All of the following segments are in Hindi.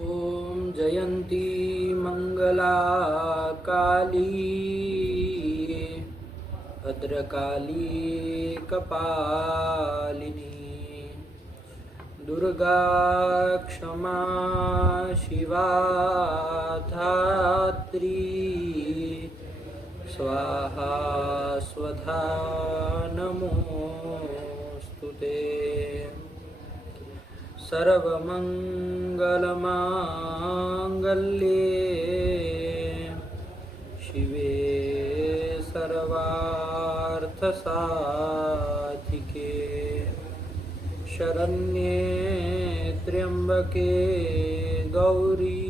ॐ जयन्ती मंगला काली भद्रकाली कपालिनी दुर्गा क्षमा शिवा धात्री स्वाहा स्वधा नमोस्तुते। सर्वमंगलमांगल्ये शिवे सर्वार्थसाधिके शरण्ये त्र्यंबके गौरी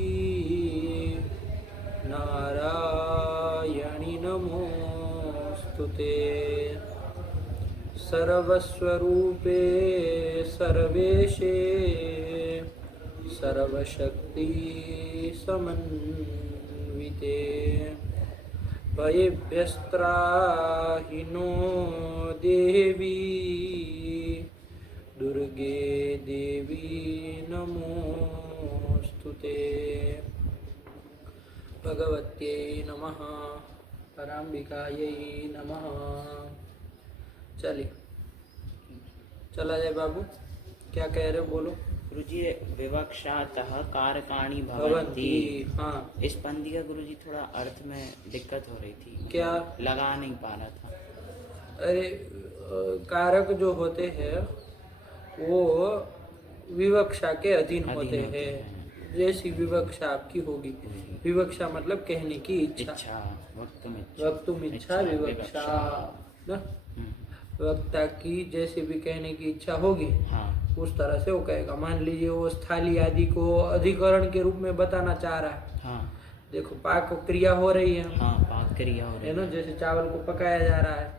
नारायणि नमोस्तुते। सर्वस्वरूपे सर्वेशे सर्वशक्ति समन्विते भयेभ्यस्त्राहि नो देवी दुर्गे देवी नमोस्तुते। भगवत्यै नमः पराम्बिकायै नमः। चलिए चला जाए बाबू, क्या कह रहे हो बोलो। गुरुजी विवक्षातः कारकाणि भवन्ति। हाँ इस पंक्ति का गुरुजी थोड़ा अर्थ में दिक्कत हो रही थी, क्या लगा नहीं पा रहा था। अरे कारक जो होते हैं वो विवक्षा के अधीन होते हैं। जैसी विवक्षा आपकी होगी, विवक्षा मतलब कहने की इच्छा, वक्तुम इच्छा विवक्षा ना। वक्ता की जैसे भी कहने की इच्छा होगी हाँ। उस तरह से वो कहेगा। मान लीजिए वो स्थाली आदि को अधिकरण के रूप में बताना चाह रहा है। हाँ। देखो पाक क्रिया हो रही है। हाँ, पाक क्रिया हो रही है ना, जैसे चावल को पकाया जा रहा है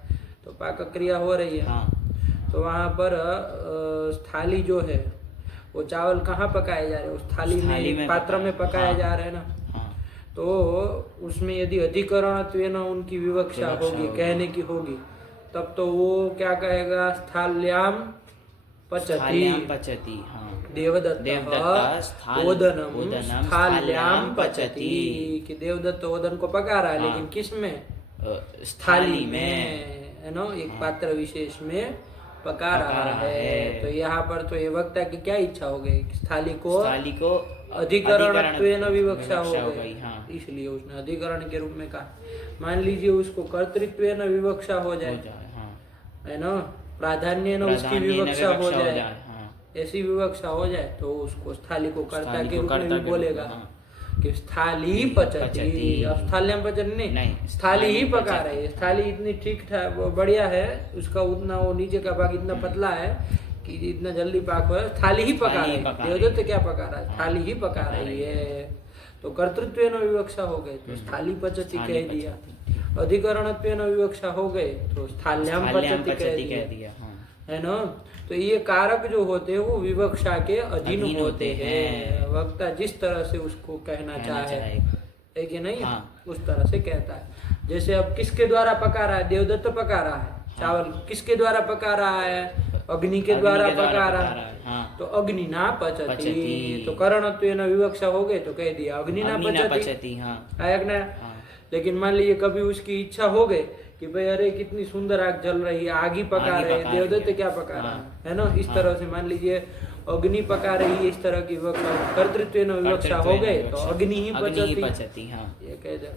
तो पाक क्रिया हो रही है। हाँ। तो वहाँ पर स्थाली जो है वो चावल कहाँ पकाए जा रहे हैं, उस थाली में पात्र में पकाया जा रहा है ना। हाँ। तो उसमें यदि अधिकरण उनकी विवक्षा होगी, कहने की होगी, तब तो वो क्या कहेगा, स्थाल्याम पचति हाँ। देवदत्तः ओदनम स्थाल्याम पचति, कि देवदत्त ओदन को पका रहा है। हाँ। लेकिन किस में, थाली में, है ना, एक पात्र विशेष में पका रहा है। तो यहाँ पर तो ये वक्ता की क्या इच्छा हो गई, थाली को अधिकरणत्वेन विवक्षा हो गई। हाँ। इसलिए उसने अधिकरण के रूप में कहा। मान लीजिए उसको कर्तृत्वेन विवक्षा हो जाए, है ना, प्राधान्य न उसकी विवक्षा हो जाए, ऐसी विवक्षा हो जाए तो उसको स्थाली को कर्ता के रूप में भी बोलेगा कि स्थाली पचती। अब स्थाल्याम पचती नहीं, स्थाली ही पका रही है। स्थाली इतनी ठीक ठाक बढ़िया है, उसका उतना वो नीचे का भाग इतना पतला है कि इतना जल्दी पाक हो, थाली ही पका रही है। देवदत्त क्या पका रहा है, थाली ही पका रही है। तो कर्तृत्वेन विवक्षा हो गई तो स्थाली पचती कह दिया, अधिकरणत्वेन विवक्षा हो गए तो स्थाल्याम पचती कह दिया, है ना। तो ये कारक जो होते हैं वो विवक्षा के अधीन होते हैं। वक्ता जिस तरह से उसको कहना चाहे है कि नहीं, उस तरह से कहता है। जैसे अब किसके द्वारा पका रहा है, देवदत्त पका रहा है चावल, किसके द्वारा पका रहा है, अग्नि के द्वारा पका रहा है। तो अग्नि ना पचती, तो करणत्वेन विवक्षा हो गए तो कह दिया अग्नि ना पचती, आया ना। लेकिन मान लीजिए कभी उसकी इच्छा हो गई कि भाई अरे कितनी सुंदर आग जल रही है, आग ही पका रहे, देवदत्त क्या पका रहा है ना। इस तरह से मान लीजिए अग्नि पका रही है, इस तरह की विवक्षा, कर्तृत्वेन विवक्षा हो गए तो अग्नि ही पचती, ये कह दे।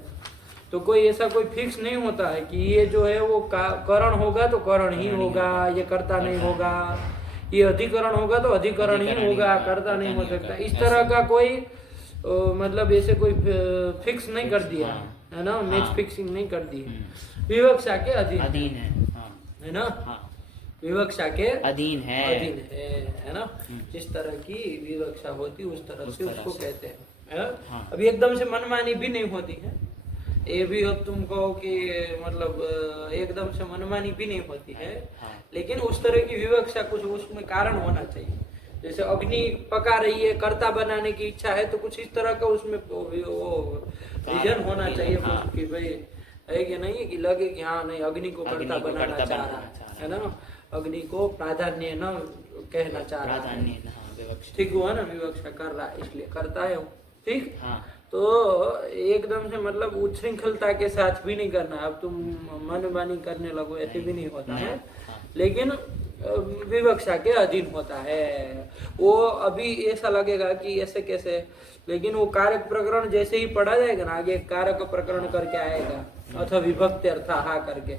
तो कोई ऐसा कोई फिक्स नहीं होता है कि ये जो है वो करण होगा तो करण ही होगा, ये कर्ता नहीं होगा, ये अधिकरण होगा तो अधिकरण ही होगा, कर्ता नहीं हो सकता। इस तरह का कोई मतलब ऐसे कोई फिक्स नहीं कर दिया है ना, मैच फिक्सिंग नहीं कर दी। विवक्षा के अधीन है ना, विवक्षा के अधीन है ना। जिस तरह की विवक्षा होती उस तरह से उसको कहते हैं। अभी एकदम से मनमानी भी नहीं होती है, ये भी अब तुम कहो कि मतलब एकदम से मनमानी भी नहीं होती है, लेकिन उस तरह की विवक्षा कुछ उसमें कारण होना चाहिए। जैसे अग्नि पका रही है, कर्ता बनाने की इच्छा है, तो कुछ इस तरह का उसमें वो रीजन होना चाहिए कि भाई है कि नहीं, कि लगे कि हाँ नहीं अग्नि को कर्ता बनाना चाह रहा है ना। अग्नि को प्राधान्य न कहना चाह रहा है। प्राधान्य हाँ विवक्षा। ठीक हुआ ना, विवक्षा कर रहा है इसलिए करता है वो। ठीक। हाँ तो एकदम से मतलब उच्छृंखलता के साथ भी नहीं करना। अब तुम मनमानी करने लगो ऐसे भी नहीं होता है, लेकिन विवक्षा के अधीन होता है वो। अभी ऐसा लगेगा कि ऐसे कैसे, लेकिन वो कारक प्रकरण जैसे ही पढ़ा जाएगा ना आगे, कारक प्रकरण करके आएगा अथवा विभक्ति अर्थाहा करके,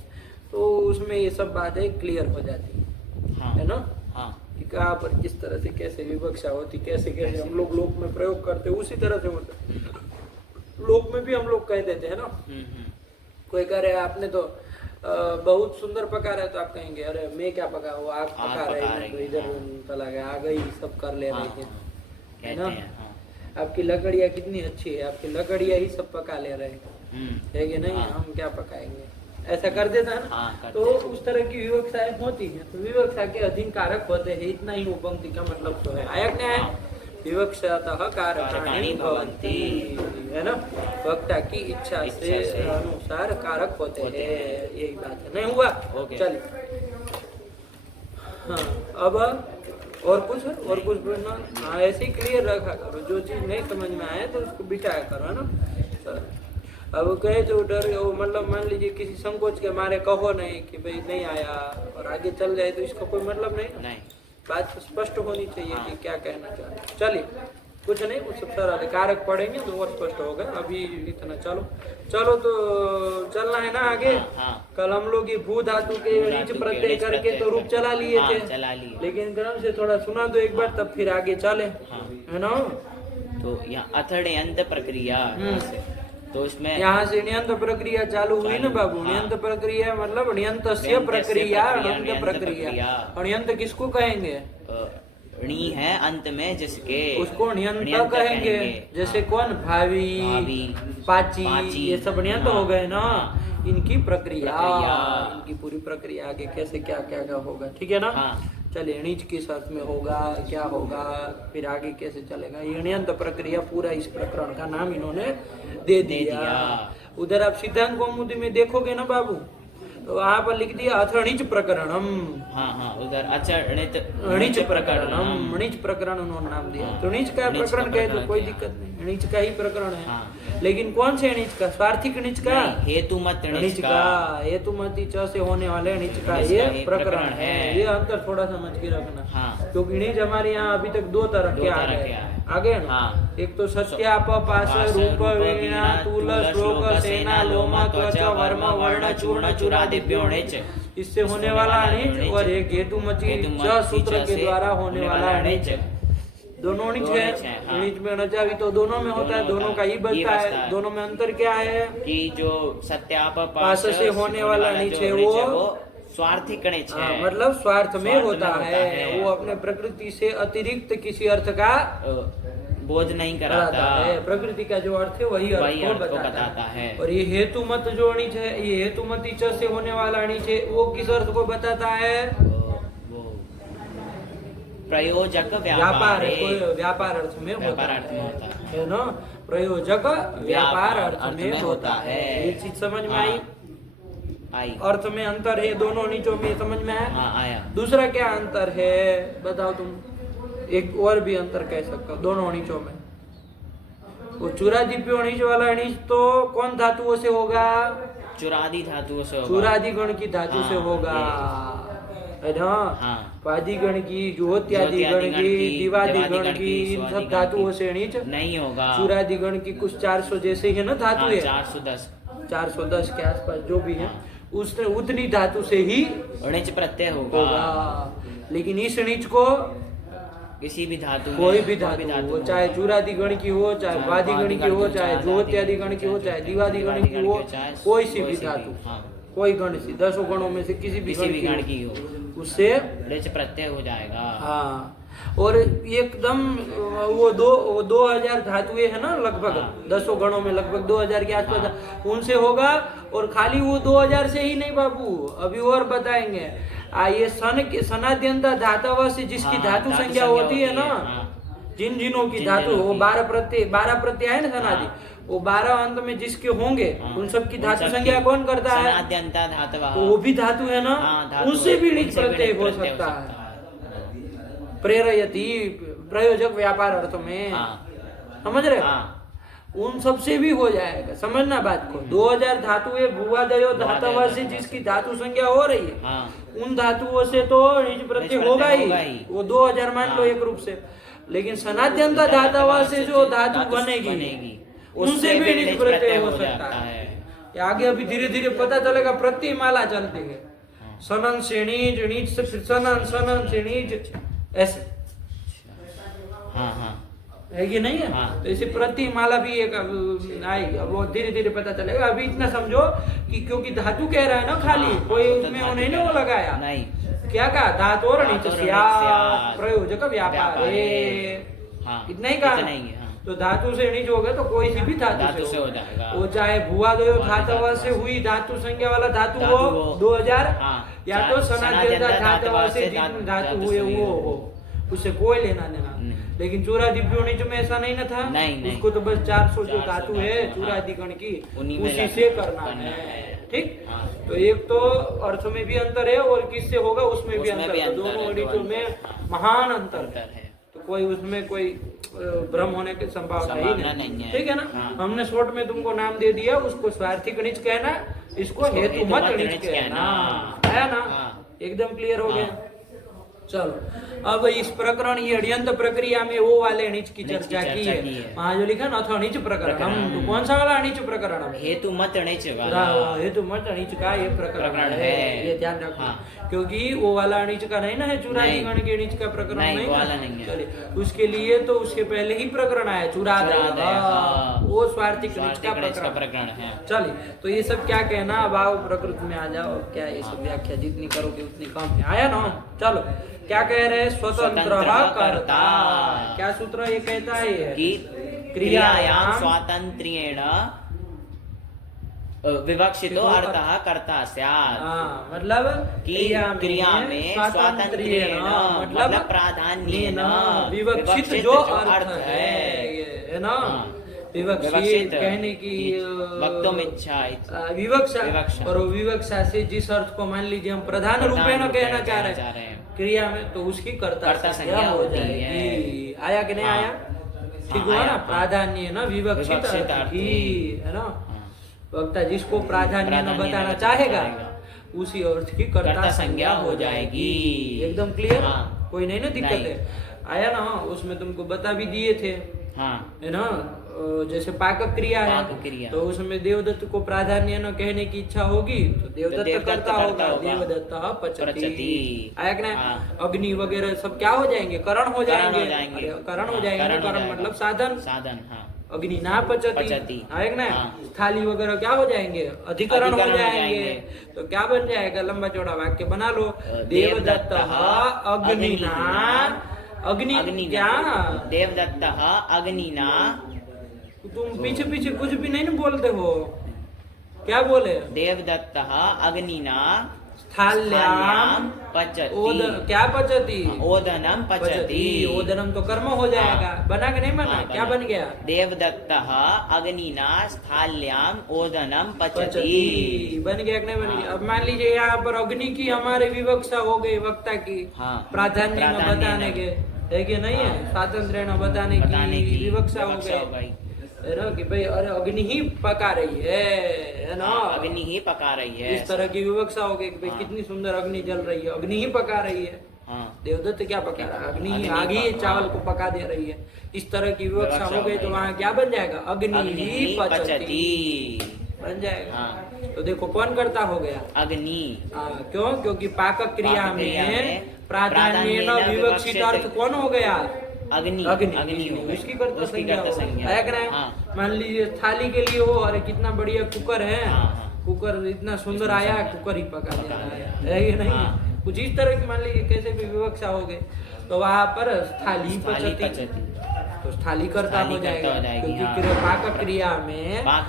तो उसमें ये सब बातें क्लियर हो जाती है ना। हाँ कि कहाँ पर किस तरह से कैसे विवक्षा होती, कैसे कैसे हम लोग लोक में प्रयोग करते उसी तरह से होता। लोक में भी हम लोग कह देते हैं ना, कोई कह रहे आपने तो बहुत सुंदर पका रहे, तो आप कहेंगे अरे मैं क्या पका, वो आग पका रहे तो इधर चला गया, आ गई सब कर ले रहे थे, है ना। आपकी लकड़ियाँ कितनी अच्छी है, आपकी लकड़ियाँ ही सब पका ले रहे है कि नहीं, हम क्या पकाएंगे, ऐसा कर देता है ना। तो उस तरह की विवक्षाएं होती है, तो विवक्षा के अधीन कारक होते हैं। इतना ही वो पंक्ति का मतलब तो है। आया क्या है, विवक्षातः कारकाणि भवन्ति, है ना, वक्ता की इच्छा से अनुसार कारक होते हैं, यही बात है। नहीं हुआ, चलिए। हाँ अब और कुछ बोलना। हाँ ऐसे ही क्लियर रखा करो, जो चीज नहीं समझ में आए तो उसको बिठाया करो, है ना। चलो अब कहे जो डर वो मतलब मान लीजिए किसी संकोच के मारे कहो नहीं कि भाई नहीं आया और आगे चल जाए, तो इसका कोई मतलब नहीं। बात स्पष्ट होनी चाहिए कि क्या कहना चाहते। चलिए कुछ नहीं, कुछ सब सरल कारक पढ़ेंगे तो और स्पष्ट होगा। अभी इतना चलो तो चलना है ना आगे। कल हम लोग ये भू धातु के नीच प्रत्यय करके तो रूप चला लिए थे, लेकिन क्रम से थोड़ा सुना दो एक बार, तब फिर आगे चले, है ना। तो यहाँ अथर्ड अंत प्रक्रिया, तो उसमें यहाँ से ण्यंत प्रक्रिया चालू हुई ना बाबू। ण्यंत प्रक्रिया मतलब ण्यंतस्य प्रक्रिया, अण्यंत प्रक्रिया। अण्यंत किसको कहेंगे, णी है अंत में जिसके, उसको ण्यंत कहेंगे। जैसे कौन, भावी, पाची, ये सब ण्यंत हो गए ना। इनकी प्रक्रिया, इनकी पूरी प्रक्रिया आगे कैसे क्या क्या होगा, ठीक है ना। चलिए णिच किस अर्थ में होगा, क्या होगा, फिर आगे कैसे चलेगा, ये ण्यंत प्रक्रिया पूरा इस प्रकरण का नाम इन्होंने दे दिया। उधर आप सिद्धांत कौमुदी में देखोगे ना बाबू, तो वहाँ पर लिख दिया अथर्णिच प्रकरणम। उधर अणिच प्रकरणम, णिच प्रकरण उन्होंने नाम दिया। तो णिच का प्रकरण कहे तो कोई दिक्कत नहीं, णिच का ही प्रकरण है। लेकिन कौन से णिच का, स्वार्थिक णिच का, हेतुमत णिच का, हेतुमती च से होने वाले णिच का ये प्रकरण है। ये अंतर थोड़ा समझ के रखना, क्योंकि णिच हमारे यहाँ अभी तक दो तरह के आ गए ना। एक तो सत्याप, पाश, रूप, वीणा, तूल, श्लोक, सेना, लोम, त्वच, वर्म, वर्ण, चूर्ण, चूरादिभ्यो णिच, इससे होने वाला णिच, और एक हेतुमती च सूत्र के द्वारा होने वाला णिच। दोनों णिच है। णिच में णचावी तो दोनों में होता है, दोनों का ही बनता है। दोनों में अंतर क्या है कि जो सत्याप, पाश से होने वाला णिच है वो स्वार्थिक णिच है, मतलब स्वार्थ में होता है। वो अपने प्रकृति से अतिरिक्त किसी अर्थ का बोध नहीं कराता है। प्रकृति का जो अर्थ है वही अर्थ को बताता है। और ये हेतुमत जो णिच है, ये हेतुमती च से होने वाला णिच है, वो किस अर्थ को बताता है, प्रयोजक व्यापार, व्यापार अर्थ में होता है ना। प्रयोजक व्यापार अर्थ में होता है। ये चीज समझ में आई। अर्थ में अंतर है दोनों णिचों में, समझ में आया। दूसरा क्या अंतर है बताओ तुम, एक और भी अंतर कह सकते हो दोनों णिचों में। वो चूरादिभ्यो णिच वाला णिच तो कौन धातुओं से होगा, चूरादि धातुओं से होगा, चूरादि गण की धातु से होगा, है ना। पादी गण की, ज्योत्यादि गण की, दिवादि गण की, इन सब धातुओं से णिच नहीं होगा। चूरादि गण की कुछ 400 जैसे है ना धातु है, 410 के आसपास जो भी है, उसने उतनी धातु से ही णिच प्रत्यय होगा। लेकिन इस णिच को किसी भी धातु, कोई भी धातु हो, चाहे चूरादि गण की हो, चाहे वादि गण की हो, चाहे ज्योत्यादि गण की हो, चाहे दिवादि गण की हो, कोई सी भी धातु, कोई गण सी 10 गणों में से किसी भी गण की हो, उससे णिच प्रत्यय हो जाएगा। हाँ, और एकदम वो 2000 धातुएं है ना लगभग, 10 गणों में लगभग 2000 के आसपास, उनसे होगा। और खाली वो 2000 से ही नहीं बाबू, अभी और बताएंगे। ये सन के सनाद्यंत धातव से जिसकी धातु संख्या होती है ना, जिन जिनों की धातु वो 12 प्रत्यय है ना सनादि, वो 12 अंत में जिसके होंगे हाँ, उन सब की उन धातु सब संज्ञा की कौन करता है? सनाद्यंता धातवः। तो वो भी धातु है ना, हाँ, धातु उनसे भी णिच उनसे भी प्रत्यय हो प्रत्यय सकता है। प्रेरयति प्रयोजक व्यापार अर्थ में, हाँ, समझ रहे? हाँ, उन सब से भी हो जाएगा, समझना बात को। 2000 धातु है भूवादयो धातव से जिसकी धातु संज्ञा हो रही है, हाँ, उन धातुओं से तो णिच प्रत्यय होगा ही, वो 2000 मान लो एक रूप से। लेकिन सनाद्यंता धातव से जो धातु बनेगी उनसे भी णिच प्रत्यय हो सकता है। आगे अभी धीरे धीरे पता चलेगा, प्रत्यय माला चलती है, सनन से णिच, णिच से फिर सनन, सनन से णिच, ऐसे हाँ, हाँ, है कि नहीं है? हाँ। तो इसी प्रति माला भी एक आएगी, अब वो धीरे धीरे पता चलेगा। अभी इतना समझो कि क्योंकि धातु कह रहा है ना खाली, हाँ, कोई तो उसमें वो धातु नहीं ना कह वो रहा है। लगाया, नहीं, क्या कहा? धातु और णिच धातु और स्यात् णिच प्रयोजक व्यापार, हाँ, इतना ही कहा इतना ना? ही है, हाँ। तो धातु से णिच हो गए तो कोई सी भी धातु से हो जाएगा। वो चाहे भूवादयो धातव से हुई धातु संज्ञा वाला धातु हो 2000, हाँ, या तो सनाद्यंता धातव से धातु धातु हुए वो हो, उससे कोई लेना देना। लेकिन चूरादिव्यो णिच में ऐसा नहीं ना था, नहीं। उसको तो बस 400 जो 400 धातु है हाँ, चूरादिगण की, उन्हीं में उसी से करना है, ठीक? हाँ। तो एक तो अर्थ में भी अंतर है और किससे होगा उसमें भी अंतर है, दोनों णिचों में महान अंतर है। तो कोई उसमें कोई भ्रम होने की संभावना ही नहीं है, ठीक है ना? हाँ। हमने शॉर्ट में तुमको नाम दे दिया, उसको स्वार्थिक णिच कहना, इसको हेतुमत णिच कहना है ना? एकदम क्लियर हो गया। चलो अब इस प्रकरण ये अड्यंत प्रक्रिया में वो वाले णिच की चर्चा की है। वहाँ जो लिखा ना अथवा णिच प्रकरण, तो कौन सा वाला णिच प्रकरण? हेतु मत णिच वाला, हेतु मत णिच का ये प्रकरण है, ये ध्यान रखना। हाँ। क्योंकि वो वाला णिच का नहीं ना है, चूरादिगण के णिच का प्रकरण नहीं वाला ना? नहीं है। चलिए उसके लिए तो उसके पहले ही प्रकरण आया चूरादय, वो स्वार्थिक णिच का प्रकरण है। चलिए तो ये सब क्या कहना, अब आओ प्रकृति में आ जाओ, क्या ये सब व्याख्या जितनी करोगे उतनी कम है। आया ना? चलो क्या कह रहे हैं? स्वतंत्र कर्ता। क्या सूत्र ये कहता है कि क्रियायाम स्वातंत्र्येण विवक्षितो अर्थः कर्ता स्यात्। मतलब कि क्रिया में स्वातंत्र्येण मतलब प्राधान्येन विवक्षित जो अर्थ है ना, विवक्षित कहने की वक्तुम इच्छा, विवक्षा, और विवक्षा से जिस अर्थ को मान लीजिए हम प्रधान रूपेण कहना चाह रहे हैं क्रिया में, तो उसकी कर्ता संज्ञा हो जाएगी। आया कि नहीं आया? ठीक हुआ ना? प्राधान्य ना विवक्षित अर्थ की, है ना? वक्ता जिसको प्राधान्य न बताना चाहेगा उसी अर्थ की कर्ता संज्ञा हो जाएगी। एकदम क्लियर? कोई नहीं ना दिक्कत है? आया ना? उसमें तुमको बता भी दिए थे, है ना? जैसे पाकक क्रिया है तो उसमें देवदत्त को प्राधान्य न कहने की इच्छा होगी तो देवदत्त करता होगा, देवदत्त पचति। आया कि नहीं? अग्नि वगैरह सब क्या हो जाएंगे? करण हो जाएंगे। करण हो जाएंगे, करण मतलब साधन, अग्नि ना पचति। आया कि नहीं? थाली वगैरह क्या हो जाएंगे? अधिकरण हो जाएंगे। तो क्या बन जाएगा? लंबा चौड़ा वाक्य बना लो, देवदत्त अग्निना, अग्नि क्या? देवदत्त अग्निना। तुम पीछे पीछे कुछ भी नहीं बोलते हो, क्या बोले? देवदत्त अग्निना स्थाल्याम पचति। क्या पचति? ओदनम पचति। ओदनम तो कर्म हो जाएगा, बना के नहीं बना? क्या बन गया? देवदत्त अग्निना स्थाल्याम ओदनम पचति। बन गया कि नहीं बन गया? अब मान लीजिए यहाँ पर अग्नि की हमारी विवक्षा हो गई, वक्ता की प्राधान्य न बताने के, है कि नहीं है? स्वातंत्र न बताने की विवक्षा हो गई, है ना? कि भाई अरे अग्नि ही पका रही है ना? अग्नि ही पका रही है, इस तरह की विवक्षा हो गई कि भाई कितनी सुंदर अग्नि जल रही है, अग्नि ही पका रही है। देवदत्त क्या पका रहा है? अग्नि ही, आग ही चावल को पका दे रही है। इस तरह की विवक्षा हो गई तो वहाँ क्या बन जाएगा? अग्नि ही पचति बन जाएगा। तो देखो कौन करता हो गया? अग्नि। क्यों? क्योंकि पाकक क्रिया में प्राधान्य न विवक्षित अर्थ कौन हो गया? अग्नि। उसकी कर्ता संज्ञा है। मान लीजिए थाली के लिए हो, अरे कितना बढ़िया कुकर है, कुकर इतना सुंदर आया, कुकर ही पका दे रहा है कि नहीं? कुछ इस तरह की मान लीजिए कैसे भी विवक्षा हो गई तो वहाँ पर थाली पचति, तो थाली करता हो जाएगा। क्योंकि पाक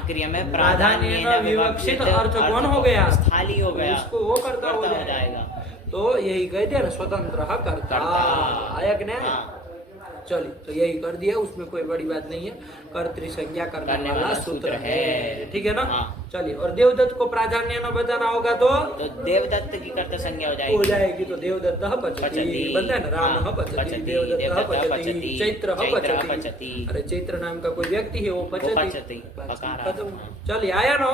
क्रिया में प्राधान्य न विवक्षित अर्थ कौन हो गया? थाली हो गया, उसको वो करता हो जाएगा। तो यही कहते हैं स्वतंत्र कर्ता। आया कि नहीं? चलिए तो यही कर दिया, उसमें कोई बड़ी बात नहीं है, कर्तृ संज्ञा करने वाला सूत्र है, ठीक है ना। हाँ। चलिए, और देवदत्त को प्राधान्य न बताना होगा तो देवदत्त की कर्ता संज्ञा हो हो जाएगी। जाएगी, तो देवदत्त पचति बनता है ना, राम पचति, देवदत्त पचति, चैत्र पचति। अरे चैत्र नाम का कोई व्यक्ति है, वो पचति। खत्म। चलिए, आया ना?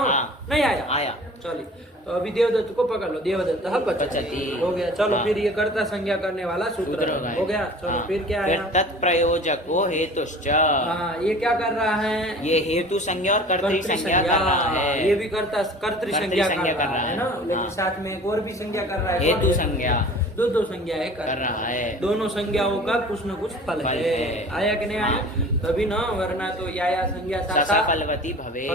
नहीं आया? आया। चलिए, तो अभी देवदत्त को पकड़ लो, देवदत्त पचति हो गया। चलो फिर ये कर्ता संज्ञा करने वाला सूत्र हो गया। चलो फिर क्या आया? तत्प्रयोजको हेतुश्च। हाँ, ये क्या कर रहा है? ये हेतु संज्ञा और कर्तृ संज्ञा कर रहा है। ये भी कर्ता कर्तृ संज्ञा कर रहा है ना, लेकिन साथ में एक और भी संज्ञा कर रहा है, हेतु संज्ञा। दो संज्ञाएं कर रहा है। दोनों संज्ञाओं का कुछ न कुछ फल है। आया कि नहीं आया? तभी ना, वरना तो या संज्ञा सासा फलवती भवे,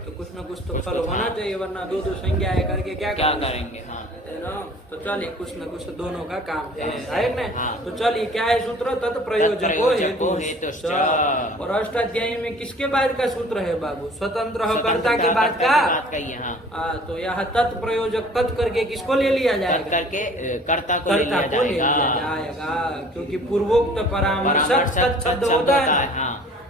तो कुछ न कुछ तो फल होना चाहिए, वरना दो संज्ञाएं करके क्या करेंगे? है ना। तो चलिए, कुछ न कुछ दोनों का काम है ना। तो चलिए, क्या है सूत्र? तत्प्रयोजको हेतुश्च। और अष्टाध्यायी में किसके बाद का सूत्र है बाबू? स्वतंत्र कर्ता के बाद का। तो यहाँ तत्प्रयोजक तत् करके किसको ले लिया जाएगा? कर्ता को ले लिया जाएगा, क्योंकि पूर्वोक्त परामर्शक शब्द होता है।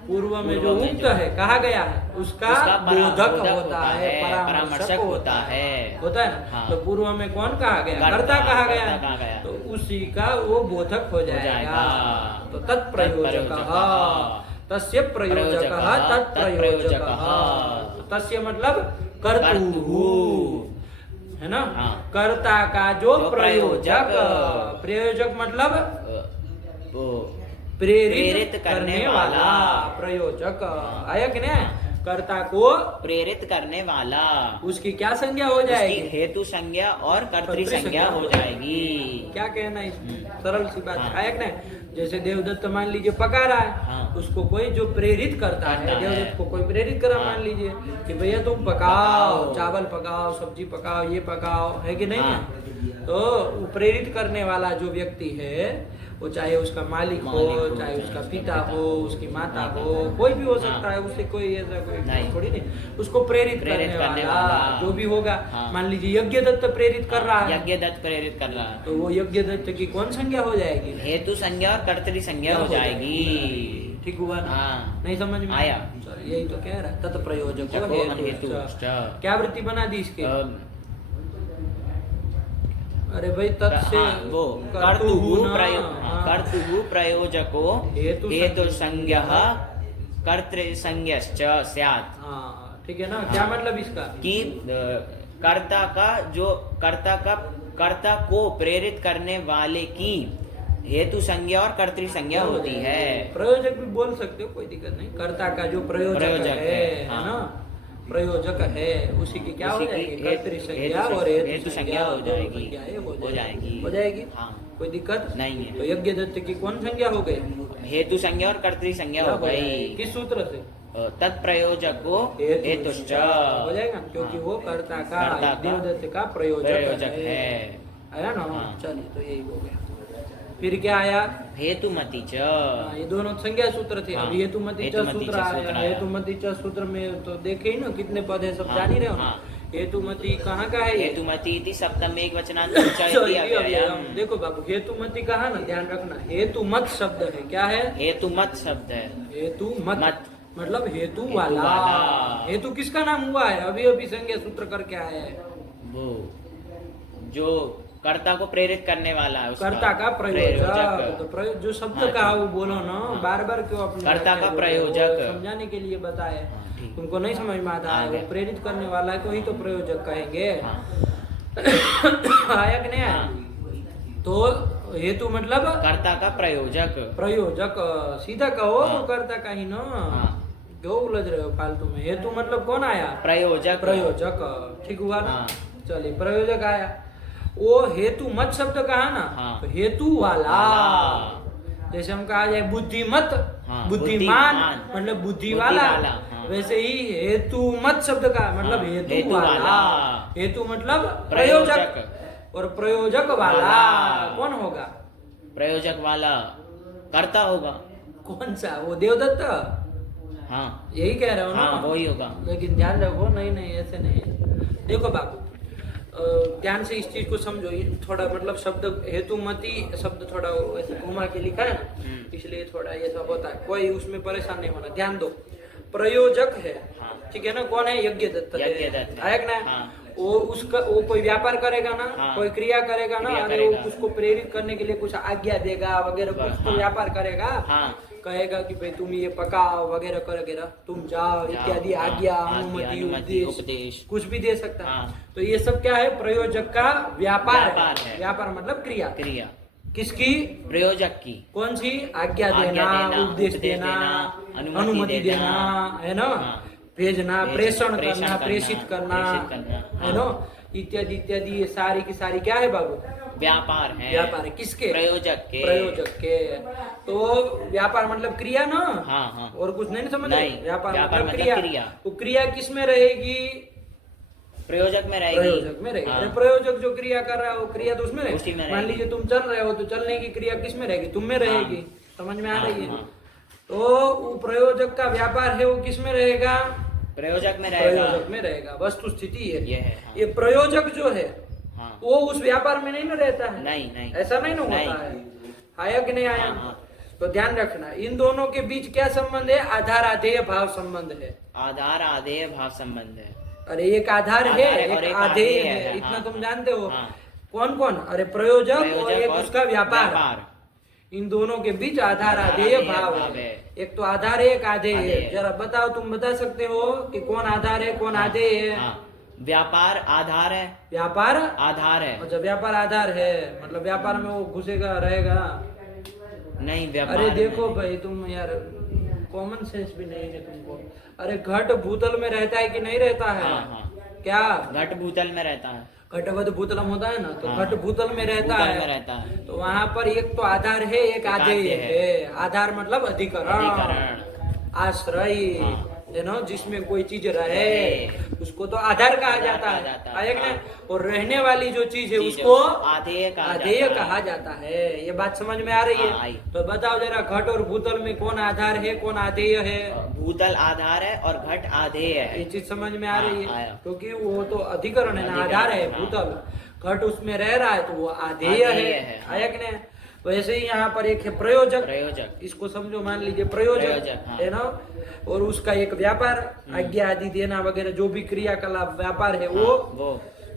पूर्व में जो उक्त है, कहा गया है, उसका बोधक होता है, परामर्शक होता है ना। तो पूर्व में कौन कहा गया? कर्ता कहा गया, तो उसी का वो बोधक हो जाएगा। तो तत्प्रयोजक, तस्य प्रयोजक, तत्प्रयोजक। तस्य मतलब कर्तु है ना। कर्ता का जो प्रयोजक, प्रयोजक मतलब प्रेरित करने वाला, प्रयोजक। आया कि नहीं? कर्ता को प्रेरित करने वाला, उसकी क्या संज्ञा हो जाएगी? हेतु संज्ञा और कर्तृ संज्ञा हो जाएगी। क्या कहना है इसमें? सरल सी बात। आया कि नहीं? जैसे देवदत्त मान लीजिए पका रहा है, उसको कोई जो प्रेरित करता है, देवदत्त को कोई प्रेरित करा, मान लीजिए कि भैया तुम पकाओ, चावल पकाओ, सब्जी पकाओ, ये पकाओ, है कि नहीं? तो प्रेरित करने वाला जो व्यक्ति है, वो चाहे उसका मालिक हो, चाहे उसका पिता हो, उसकी माता हो, कोई भी हो सकता है, उससे कोई ऐसा कोई थोड़ी नहीं, उसको प्रेरित करने वाला जो भी होगा। मान लीजिए यज्ञदत्त प्रेरित कर रहा है, यज्ञदत्त प्रेरित कर रहा है, तो वो यज्ञदत्त की कौन संज्ञा हो जाएगी? हेतु संज्ञा और कर्तृ संज्ञा हो जाएगी। ठीक हुआ ना? नहीं समझ में आया? यही तो कह रहा है, तत्प्रयोजक हेतु। क्या वृत्ति बना दी इसके? अरे भाई, तत् से वो कर्तुः प्रयोजको हेतु संज्ञा कर्तृ संज्ञश्च स्यात्। ठीक है ना। क्या मतलब इसका? कि कर्ता को प्रेरित करने वाले की हेतु संज्ञा और कर्तृ संज्ञा होती है। प्रयोजक भी बोल सकते हो, कोई दिक्कत नहीं। कर्ता का जो प्रयोजक है ना, प्रयोजक है, उसी की क्या हो जाएगी? कर्तृ संज्ञा और हेतु संज्ञा हो जाएगी। हो जाएगी। कोई दिक्कत नहीं है। तो यज्ञदत्त की कौन संज्ञा हो गई? हेतु संज्ञा और कर्तृ संज्ञा हो गई। किस सूत्र से? तत्प्रयोजको हेतुश्च हो जाएगा, क्योंकि वो कर्ता का, देवदत्त का प्रयोजक है। आया ना? चलिए, तो यही हो गया। फिर क्या आया? हेतुमति च। ये दोनों संज्ञा सूत्र थे। अब हेतुमति च सूत्र आया। हेतुमति च सूत्र में तो देखे ही ना कितने पद है, सब जान ही रहे हो। हेतुमति कहाँ का है? हेतुमति इति सप्तम एक वचनांत। देखो बाबू, हेतुमति कहा ना, ध्यान रखना, हेतुमत शब्द है। क्या है? हेतुमत शब्द है। हेतुमत मतलब हेतु वाला। हेतु किसका नाम हुआ है? अभी अभी संज्ञा सूत्र करके आया है, वो जो कर्ता को प्रेरित करने वाला है, कर्ता का प्रयोजक। तो जो शब्द कहा वो बोलो ना, बार बार क्यों अपने कर्ता का प्रयोजक समझाने के लिए बताए। तुमको नहीं समझ में आता है, वो प्रेरित करने वाला को ही तो प्रयोजक कहेंगे। आया कि नहीं आया? तो हेतु मतलब कर्ता का प्रयोजक सीधा कहो, कर्ता का ही ना, क्यों उलझ रहे हो फालतू में? हेतु मतलब कौन आया? प्रयोजक। ठीक हुआ ना? चलिए, प्रयोजक आया। वो हेतु मत शब्द कहा ना, तो हेतु वाला। जैसे हम कहा जाए बुद्धिमत, बुद्धिमान मतलब बुद्धि वाला, वैसे ही हेतु मत शब्द का मतलब हेतु वाला। हेतु मतलब प्रयोजक, और प्रयोजक वाला कौन होगा? प्रयोजक वाला कर्ता होगा। कौन सा? वो देवदत्त। यही कह रहे हो ना? वही होगा। लेकिन ध्यान रखो, नहीं ऐसे नहीं। देखो बाबू, ध्यान से इस चीज को समझो, ये थोड़ा मतलब शब्द हेतुमती शब्द थोड़ा ऐसे घुमा के लिखा है ना, इसलिए थोड़ा ये सब होता है, कोई उसमें परेशान नहीं होना। ध्यान दो, प्रयोजक है, ठीक है ना, कौन है? यज्ञदत्त है ना। वो उसका वो कोई व्यापार करेगा ना, कोई क्रिया करेगा ना, अरे वो उसको प्रेरित करने के लिए कुछ आज्ञा देगा वगैरह, कुछ तो व्यापार करेगा, कहेगा कि भाई तुम ये पकाओ वगैरह वगैरह, तुम जाओ इत्यादि, आज्ञा, अनुमति, उपदेश, कुछ भी दे सकता है। तो ये सब क्या है? प्रयोजक का व्यापार है। व्यापार मतलब क्रिया। किसकी? प्रयोजक की। कौन सी? आज्ञा देना, उपदेश देना, अनुमति देना, है ना, भेजना, प्रेषण करना, प्रेषित करना, है ना, इत्यादि इत्यादि। ये सारी की सारी क्या है बाबू? व्यापार है। व्यापार है किसके? प्रयोजक के। प्रयोजक के। तो व्यापार मतलब क्रिया ना। और कुछ नहीं समझ? व्यापार मतलब क्रिया। तो क्रिया किस में रहेगी? प्रयोजक में रहेगी। प्रयोजक में रहेगी। अरे प्रयोजक जो क्रिया कर रहा है वो क्रिया तो उसमें रहेगी। मान लीजिए तुम चल रहे हो तो चलने की क्रिया किस में रहेगी? तुम में रहेगी। समझ में आ रही है? तो वो प्रयोजक का व्यापार है वो किस में रहेगा? प्रयोजक में रहेगा। प्रयोजक में रहेगा। वस्तु स्थिति है ये प्रयोजक जो है वो उस व्यापार में नहीं ना रहता है। नहीं ऐसा नहीं ना होता है। आया कि नहीं आया? तो ध्यान रखना, इन दोनों के बीच क्या संबंध है? आधार आधेय भाव संबंध है। आधार आधेय भाव संबंध है। अरे एक आधार है, एक आधेय है, इतना तुम जानते हो। कौन कौन? अरे प्रयोजक और एक उसका व्यापार। इन दोनों के बीच आधार आधेय भाव है। एक तो आधार है, एक आधेय है। जरा बताओ, तुम बता सकते हो कि कौन आधार है, कौन आधेय है? व्यापार आधार है। व्यापार आधार है। अच्छा, व्यापार आधार है मतलब व्यापार में वो घुसेगा रहेगा? नहीं, व्यापार। अरे देखो भाई, तुम यार कॉमन सेंस भी नहीं है तुमको। अरे घट भूतल में रहता है कि नहीं रहता है? क्या घट भूतल में रहता है? घटवद भूतलम होता है ना, तो घट भूतल में रहता है। तो वहाँ पर एक तो आधार है, एक आधेय है। आधार मतलब अधिकरण, आश्रय, जिसमें कोई चीज रहे उसको तो आधार कहा जाता है। और रहने वाली जो चीज है उसको आधेय कहा जाता है। ये बात समझ में आ रही है? तो बताओ जरा, घट और भूतल में कौन आधार है, कौन आधेय है? भूतल आधार है और घट आधेय है। ये चीज समझ में आ रही है? क्योंकि वो तो अधिकरण है ना, आधार है भूतल, घट उसमें रह रहा है तो वो आधेय है। आया कि नहीं? वैसे ही यहाँ पर एक है प्रयोजक। इसको समझो, मान लीजिए प्रयोजक है ना, और उसका एक व्यापार, आज्ञा आदि देना वगैरह, जो भी क्रियाकलाप व्यापार है वो।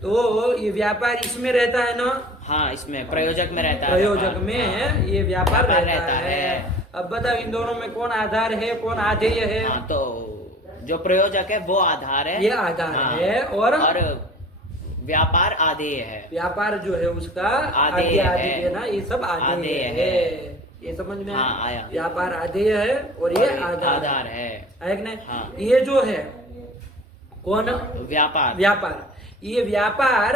तो ये व्यापार इसमें रहता है ना? इसमें प्रयोजक में रहता है। प्रयोजक में ये व्यापार रहता है। अब बताओ, इन दोनों में कौन आधार है, कौन आधेय है? तो जो प्रयोजक है वो आधार है, ये आधार है, और व्यापार आधेय है। व्यापार जो है उसका आधेय है ना, ये सब आधेय है। ये समझ में आया? व्यापार आधेय है और ये आधार है। ये जो है कौन? व्यापार। ये व्यापार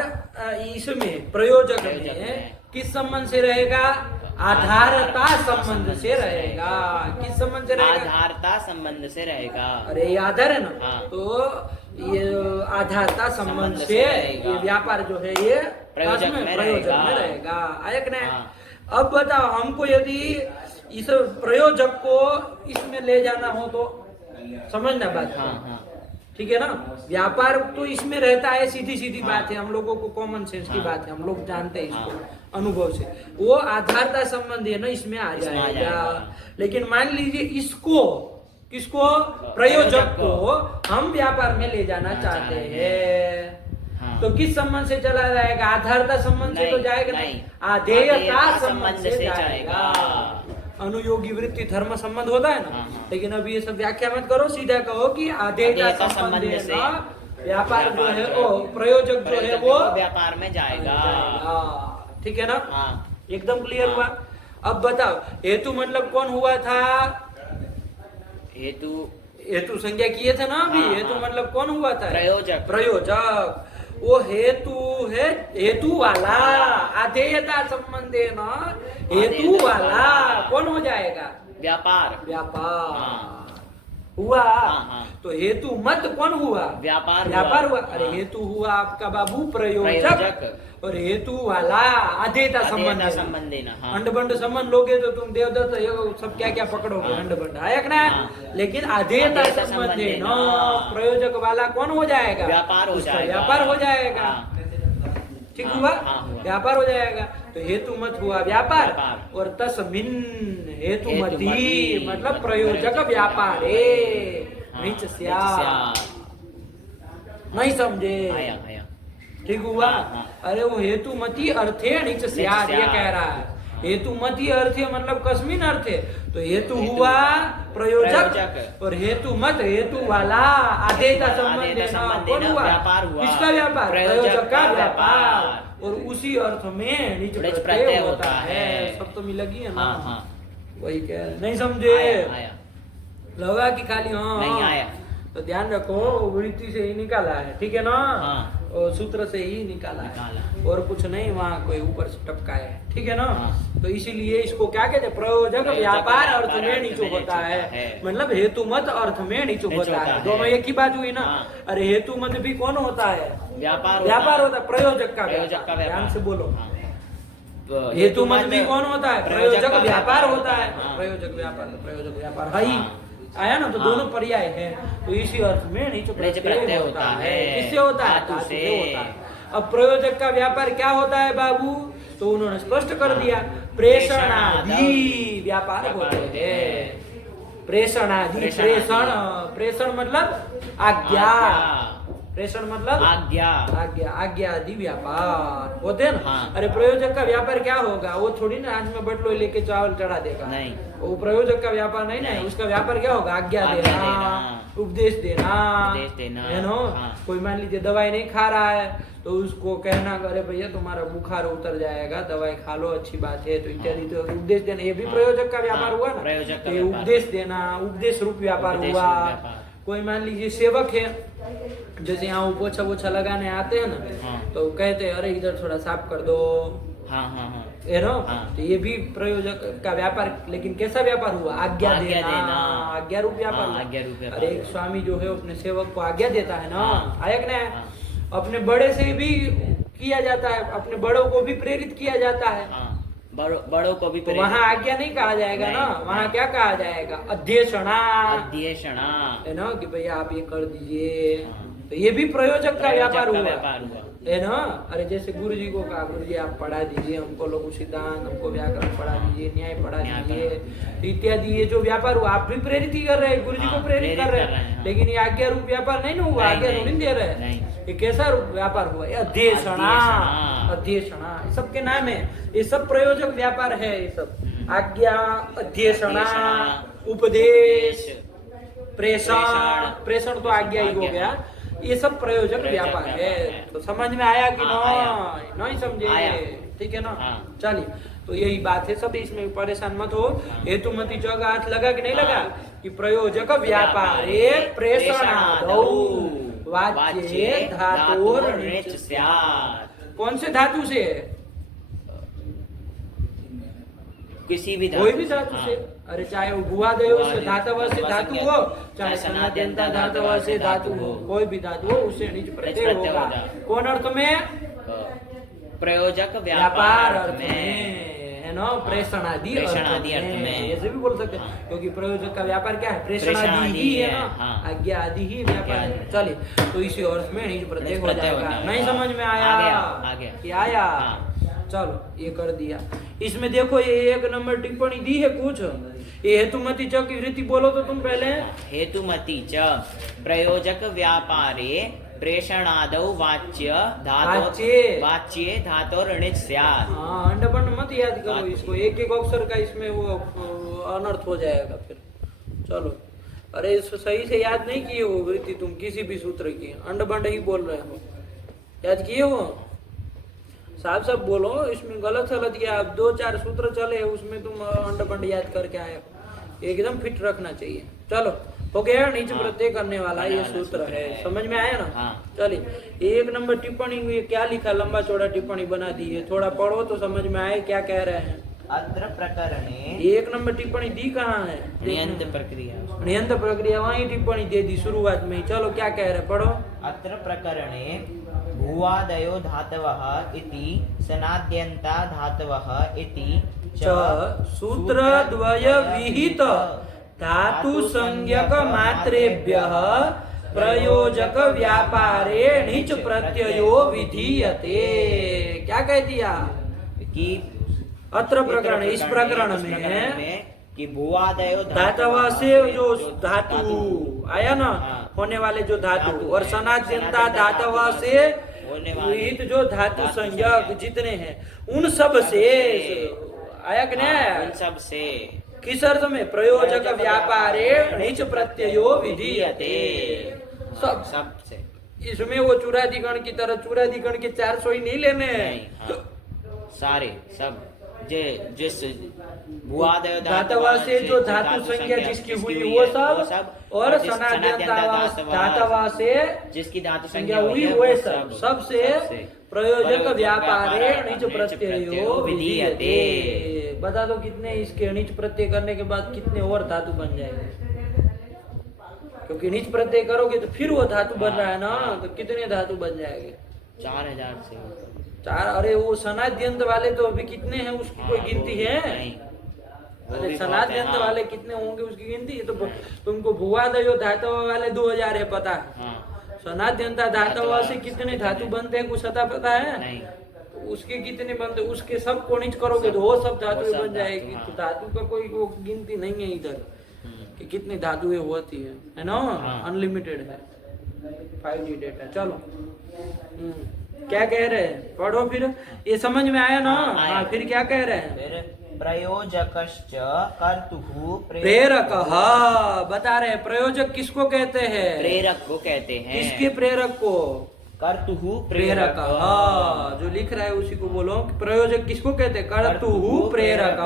इसमें प्रयोजक में किस संबंध से रहेगा? आधारता संबंध से रहेगा। किस संबंध से रहेगा? आधारता संबंध से रहेगा। अरे ये आधार है ना, तो ये आधारता संबंध से ये व्यापार जो है ये प्रयोजक में रहेगा। आया कि नहीं? अब बताओ, हमको यदि इस प्रयोजक को इसमें ले जाना हो तो समझना बात। ठीक है ना? व्यापार तो इसमें रहता है, सीधी सीधी बात है, हम लोगों को कॉमन सेंस की बात है, हम लोग जानते हैं इसको अनुभव से। वो आधारता संबंध है ना, इसमें आ जाएगा। लेकिन मान लीजिए इसको, किसको? प्रयोजक को हम व्यापार में ले जाना चाहते हैं, तो किस संबंध से चला जाएगा? आधारता संबंध से तो जाएगा नहीं, आधेयता संबंध से जाएगा। अनुयोगी वृत्ति धर्म संबंध होता है ना, लेकिन अभी ये सब व्याख्या मत करो, सीधा कहो कि आधेयता संबंध से व्यापार जो है वो, प्रयोजक जो है वो व्यापार में जाएगा। ठीक है ना? एकदम क्लियर हुआ? अब बताओ, हेतु मतलब कौन हुआ था? हेतु संज्ञा किए थे ना अभी। हेतु मतलब कौन हुआ था? प्रयोजक। वो हेतु है, हेतु वाला, आधेयता संबंध है ना, हेतु वाला कौन हो जाएगा? व्यापार हुआ। तो हेतु मत कौन हुआ? व्यापार हुआ। अरे हेतु हुआ आपका बाबू प्रयोजक, और हेतु वाला आधेयता संबंध अंडबंड संबंध लोगे तो तुम देवदत्त सब क्या क्या पकड़ोगे, अंडबंड। आया ना? लेकिन आधेयता संबंध है ना, प्रयोजक वाला कौन हो जाएगा? व्यापार हो जाएगा। ठीक हाँ, हुआ? हाँ, हुआ। व्यापार हो जाएगा। तो हेतु मत हुआ व्यापार, व्यापार। और तस्मिन हेतुमती हेतुमती, मतलब प्रयोजक व्यापार हाँ, नीच नीच स्यात्। स्यात्। नहीं समझे? आया आया। ठीक हुआ? हाँ, हाँ। अरे वो हेतुमती अर्थे नीच स्यात् ये कह रहा है। हेतुमती अर्थे मतलब कस्मिन अर्थे, तो हेतु हुआ प्रयोजक, और हेतु मत हेतु वाला आदेयता संबंध देना कौन हुआ? व्यापार हुआ। किसका व्यापार? प्रयोजक का व्यापार, और उसी अर्थ में नीच प्रत्यय होता है। सब तो मिल गई है ना? हाँ हाँ। वही कह रहे, नहीं समझे? आया। लगा कि खाली हाँ नहीं आया। तो ध्यान रखो, वृत्ति से ही निकाला है, ठीक है ना? हाँ। और सूत्र से ही निकाला है, और कुछ नहीं वहाँ कोई ऊपर से टपकाया है, ठीक है ना? हाँ। तो इसीलिए इसको क्या कहते हैं? प्रयोजक व्यापार अर्थ में नीचो होता है, मतलब हेतु मत अर्थ में नीचो होता है। दोनों एक ही बात हुई ना? अरे हेतु मत भी कौन होता है? व्यापार होता है, प्रयोजक का व्यापार। ध्यान से बोलो, हेतु मत भी कौन होता है? प्रयोजक व्यापार होता है। प्रयोजक व्यापार है ही आया ना? तो दोनों पर्याय है, तो इसी अर्थ में नीच प्रत्यय होता है। किससे होता है? धातु से होता है। अब प्रयोजक का व्यापार क्या होता है बाबू? तो उन्होंने स्पष्ट कर दिया, प्रेषणादि व्यापार होते हैं। प्रेषणादि, प्रेषण मतलब आज्ञा, प्रेषण मतलब आज्ञा आदि व्यापार होते हैं ना? हाँ। अरे प्रयोजक का व्यापार क्या होगा? वो थोड़ी ना आज में बटलो लेके चावल चढ़ा देगा, नहीं। वो प्रयोजक का व्यापार नहीं ना। उसका व्यापार क्या होगा? आज्ञा देना, उपदेश देना, है ना? हाँ। कोई मान लीजिए दवाई नहीं खा रहा है, तो उसको कहना अरे भैया तुम्हारा बुखार उतर जाएगा, दवाई खा लो, अच्छी बात है, तो इत्यादि। तो उपदेश देना, ये भी प्रयोजक का व्यापार हुआ ना? प्रयोजक का ये उपदेश देना, उपदेश रूप व्यापार हुआ। कोई मान लीजिए सेवक है, जैसे यहाँ वो पोछा वोछा लगाने आते हैं ना, तो कहते हैं अरे इधर थोड़ा साफ कर दो, है ना? तो ये भी प्रयोजक का व्यापार, लेकिन कैसा व्यापार हुआ? आज्ञा देना, आज्ञा रूप व्यापार। अरे एक स्वामी जो है अपने सेवक को आज्ञा देता है ना, आयक ने अपने बड़े से भी किया जाता है, अपने बड़ों को भी प्रेरित किया जाता है। बड़ों को भी तो वहाँ आज्ञा नहीं कहा जाएगा ना, वहाँ क्या कहा जाएगा? अध्यक्षणा है ना, कि भैया आप ये कर दीजिए। तो ये भी प्रयोजक का व्यापार हुआ, है ना? अरे जैसे गुरु जी को कहा, गुरु जी आप पढ़ा दीजिए हमको लघु सिद्धांत, हमको व्याकरण पढ़ा दीजिए, न्याय पढ़ा दीजिए, इत्यादि। ये जो व्यापार हुआ, आप भी प्रेरित ही कर रहे हैं, गुरु जी को प्रेरित कर रहे हैं, लेकिन ये आज्ञा रूप व्यापार नहीं ना हुआ, आज्ञा थोड़ी दे रहे हैं। ये कैसा रूप व्यापार हुआ? अध्यक्षणा सबके नाम है, ये सब प्रयोजक व्यापार है। ये सब आज्ञा, अध्यक्षणा, उपदेश, प्रेषण तो आज्ञा ही हो गया। ये सब प्रयोजक व्यापार है। तो समझ में आया कि नहीं समझे? ठीक है ना? चलिए, तो यही बात है, सब इसमें परेशान मत हो। हेतुमती जगह हाथ लगा कि नहीं लगा? कि प्रयोजक व्यापार प्रेषणादौ वाच्ये धातुर णिच स्यात्। कौन से धातु से? किसी भी कोई भी धातु से। अरे चाहे वो भुवादयो से धातव से धातु हो, चाहे सनाद्यंता धातव से धातु हो, कोई भी धातु हो, उससे नीच प्रत्यय होगा। कौन अर्थ में? प्रयोजक व्यापार अर्थ में, है ना? प्रेषणादि अर्थ में, ऐसे भी बोल सकते हैं, क्योंकि प्रयोजक का व्यापार क्या है? प्रेषणादि ही है ना, आज्ञा आदि ही व्यापार है। चलिए, तो इसी अर्थ में नीच प्रत्यय हो जाएगा। नहीं समझ में आया? क्या आया? चलो, ये कर दिया। इसमें देखो, ये 1 नंबर टिप्पणी दी है कुछ। ये हेतुमती च की वृत्ति बोलो तो तुम पहले। हेतुमती च प्रयोजक व्यापारे प्रेषणादौ वाच्ये धातोर णिच स्यात्। हाँ, अंडबंड मत याद करो इसको, एक एक अक्षर का इसमें वो अनर्थ हो जाएगा फिर। चलो, अरे इसको सही से याद नहीं किए हो वृत्ति तुम, किसी भी सूत्र की अंडबंड ही बोल रहे हो। याद किए हो? साफ साफ बोलो, इसमें गलत सलत किया। आप 2-4 सूत्र चले, उसमें तुम अंडबंड याद करके आए, एकदम फिट रखना चाहिए। चलो, हो गया? नीचे प्रत्यय करने वाला ये सूत्र है, समझ में आया ना? चलिए, 1 नंबर टिप्पणी में क्या लिखा? लंबा चौड़ा टिप्पणी बना दी है, थोड़ा पढ़ो तो समझ में आए क्या कह रहे हैं। अत्र प्रकरणे 1 नंबर टिप्पणी दी कहाँ है? नियंत प्रक्रिया वही टिप्पणी दे दी शुरुआत में ही। चलो, क्या कह रहे, पढ़ो। अत्र प्रकरणे भुवादयो धातवः इति सनाद्यन्ता धातवः इति च सूत्रद्वय विहित धातु संज्ञक मात्रेभ्यः प्रयोजक व्यापारे णिच प्रत्ययो विधीयते। क्या कह दिया कि अत्र प्रकरण, इस प्रकरण में कि भुवादयो धातवा से जो धातु आया ना, होने वाले जो धातु, और सनाद्यंता धातवा से विहित जो धातु संज्ञक जितने हैं उन सब से आया कि नहीं आया? उन सब से किस अर्थ में? प्रयोजक व्यापारे णिच प्रत्ययो विधीयते। सब सब से। इसमें वो चूरादिगण की तरह चूरादिगण के 400 ही नहीं लेने हैं। हाँ, सारे सब जिस भुवादयो धातवा से जो धातु संज्ञा जिसकी हुई वो सब, और धातवा से जिसकी धातु संज्ञा हुई वो सब, सबसे प्रयोजक व्यापारे णिच प्रत्ययो विधीयते। बता दो कितने इसके णिच प्रत्यय करने के बाद कितने और धातु बन जाएंगे? क्योंकि णिच प्रत्यय करोगे तो फिर वो धातु बन रहा है ना, तो कितने धातु बन जाएंगे? 4000 से 4। अरे वो सनाद्यंत वाले तो अभी कितने हैं उसकी कोई गिनती है? अरे सनाद्यंत वाले कितने होंगे उसकी गिनती है? तो तुमको भुवादयो धातवा वाले 2000 है पता है। सनाद्यंता धातवा से कितने धातु बनते हैं कुछ पता है? नहीं। उसके कितने बनते, उसके सब को णिच करोगे तो वो सब धातु बन जाएगी। तो धातु का कोई वो गिनती नहीं है इधर कि कितनी धातुएं होती है ना? अनलिमिटेड है, 5D डेटा। चलो क्या कह रहे हैं? पढ़ो फिर, ये समझ में आया ना? हाँ, फिर क्या कह रहे हैं? फिर प्रयोजकश्च कर्तुः प्रेरक। हाँ, बता रहे हैं प्रयोजक किसको कहते हैं? प्रेरक को कहते हैं। किसके प्रेरक को? कर्तुः प्रेरक। हाँ, जो लिख रहा है उसी को बोलो। प्रयोजक किसको कहते हैं? कर्तुः प्रेरक।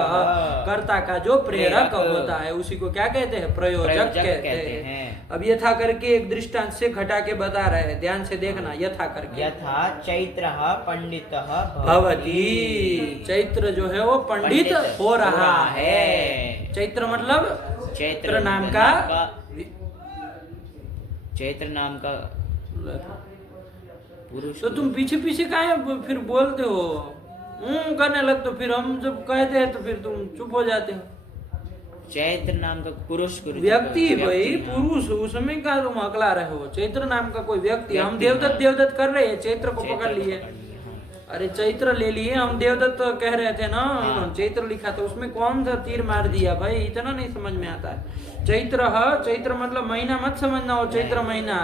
कर्ता का जो प्रेरक होता है उसी को क्या कहते हैं? प्रयोजक कहते हैं। अब यथा करके एक दृष्टांत से घटा के बता रहे हैं, ध्यान से देखना। यथा करके, यथा चैत्रः पंडितः भवति। चैत्र जो है वो पंडित हो रहा है। चैत्र मतलब चैत्र नाम का, चैत्र नाम का पुरुष। तो तुम पीछे पीछे काहे फिर बोलते हो? करने लगते हो, फिर हम जब कहते हैं तो फिर तुम चुप हो जाते हो। चैत्र नाम का पुरुष व्यक्ति भाई, पुरुष, उसमें का तुम अकला रहे हो? चैत्र नाम का कोई व्यक्ति। हम देवदत्त देवदत्त कर रहे हैं, चैत्र को पकड़ लिए। अरे चैत्र ले लिए हम, देवदत्त तो कह रहे थे ना, चैत्र लिखा था उसमें कौन सा तीर मार दिया भाई? इतना नहीं समझ में आता है। चैत्र, चैत्र मतलब महीना मत समझना हो, चैत्र महीना।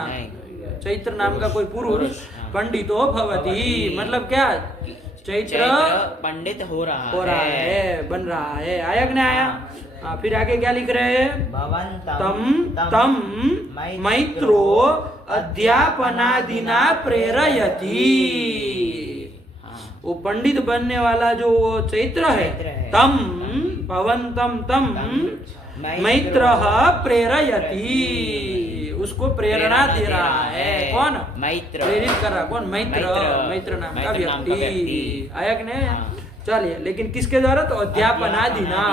चैत्र नाम का कोई पुरुष पंडितो भवति मतलब क्या? चैत्र पंडित हो रहा है, बन रहा है। आया कि नहीं आया? फिर आगे क्या लिख रहे हैं? तम मैत्रो अध्यापनादिना प्रेरयति। वो पंडित बनने वाला जो चैत्र है, तम भवंतम तम मैत्रः प्रेरयति, उसको प्रेरणा दे रहा है। कौन? मैत्र। प्रेरित कर रहा कौन? मैत्र नाम का व्यक्ति। आया कि नहीं? चलिए, लेकिन किसके द्वारा? तो अध्यापनादि ना,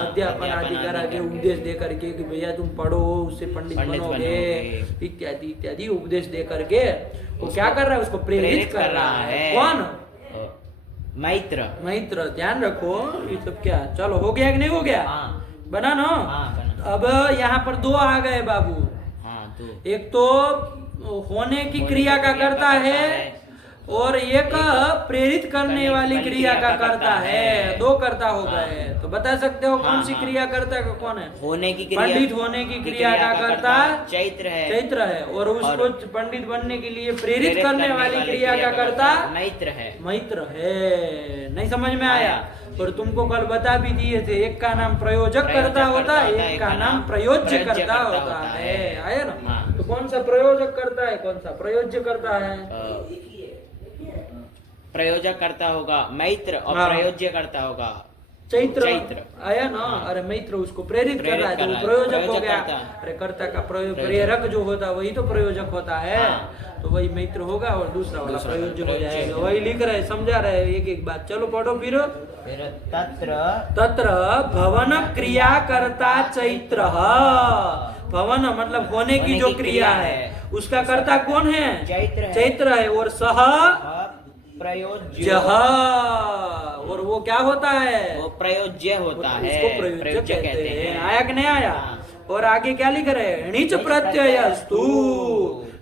अध्यापनादि करा के उपदेश दे करके कि भैया तुम पढ़ो, उससे पंडित बनोगे, इत्यादि इत्यादि उपदेश दे करके वो क्या कर रहा है? उसको प्रेरित कर रहा है। कौन? मैत्र। मैत्र, ध्यान रखो ये सब। क्या चलो हो गया कि नहीं हो गया? बना ना? अब यहाँ पर 2 आ गए बाबू। एक तो होने की क्रिया का करता है और एक प्रेरित करने वाली क्रिया का करता है। 2 करता हो गए। तो बता सकते हो कौन सी क्रिया करता है? कौन है? होने की क्रिया, पंडित होने की क्रिया का करता चैत्र है। चैत्र है। और उसको पंडित बनने के लिए प्रेरित करने वाली क्रिया का करता मैत्र है। मैत्र है। नहीं समझ में आया? और तुमको कल बता भी दिए थे, एक का नाम प्रयोजक करता होता है, एक का नाम प्रयोज्य करता होता है। आया ना? तो कौन सा प्रयोजक करता है, कौन सा प्रयोज्य करता है? प्रयोजक करता होगा मैत्र और प्रयोज्य करता होगा चैत्र। आया ना? अरे मैत्र उसको प्रेरित कर रहा है तो प्रयोजक हो गया। अरे कर्ता का प्रेरक जो होता है वही तो प्रयोजक होता है। तो वही मैत्र होगा और दूसरा वाला प्रयोज्य हो जाएगा। वही लिख रहे, समझा रहे एक एक बात। चलो पढ़ो फिर। तत्र भवन क्रिया करता चैत्र। भवन मतलब होने की जो क्रिया है उसका कर्ता कौन है? चैत्र है। और सह प्रयोज्य, और वो क्या होता है? वो प्रयोज्य होता है। उसको प्रयोज्य कहते हैं। आया कि नहीं आया? और आगे क्या लिख रहे हैं, णिच प्रत्ययस्तु।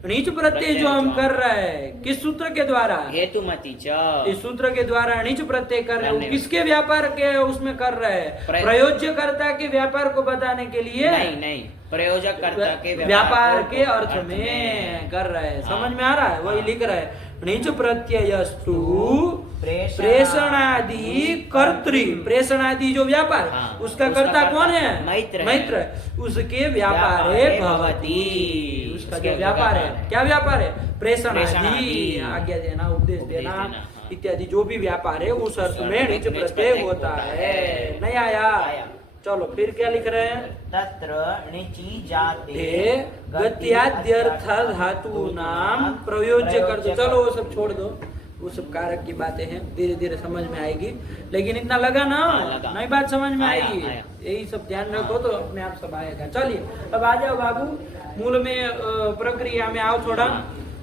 णिच प्रत्यय जो हम कर रहे हैं किस सूत्र के द्वारा, हेतुमति च, इस सूत्र के द्वारा णिच प्रत्यय कर रहे हैं, करने वो में। किसके व्यापार के उसमें कर रहे हैं, प्रयोज्यकर्ता के व्यापार को बताने के लिए नहीं नहीं, प्रयोजक कर्ता के व्यापार के को अर्थ में कर रहे हैं। समझ में आ रहा है, वही लिख रहे हैं, णिच प्रत्ययस्तु प्रेषणादि कर्तृ, प्रेषणादि जो व्यापार हाँ, उसका उसका कर्ता कौन है, मैत्र है। मैत्र, उसके व्यापारे भवति, उसका जो व्यापार है, क्या व्यापार है, प्रेषणादि, प्रेषणादि। आज्ञा देना, उपदेश देना हाँ। इत्यादि जो भी व्यापार है उस अर्थ में णिच प्रत्यय होता है। नहीं आया, चलो फिर क्या लिख रहे हैं, तत्र णिचि जाते ते गत्याद्यर्थ धातु नाम प्रयोज्य कर दो। चलो वो सब छोड़ दो, वो सब कारक की बातें हैं, धीरे धीरे समझ में आएगी, लेकिन इतना लगा ना, लगा। नई बात समझ में आया, आएगी, आया। यही सब ध्यान रखो तो अपने आप सब आएगा। चलिए अब आ जाओ बाबू, मूल में प्रक्रिया में आओ थोड़ा।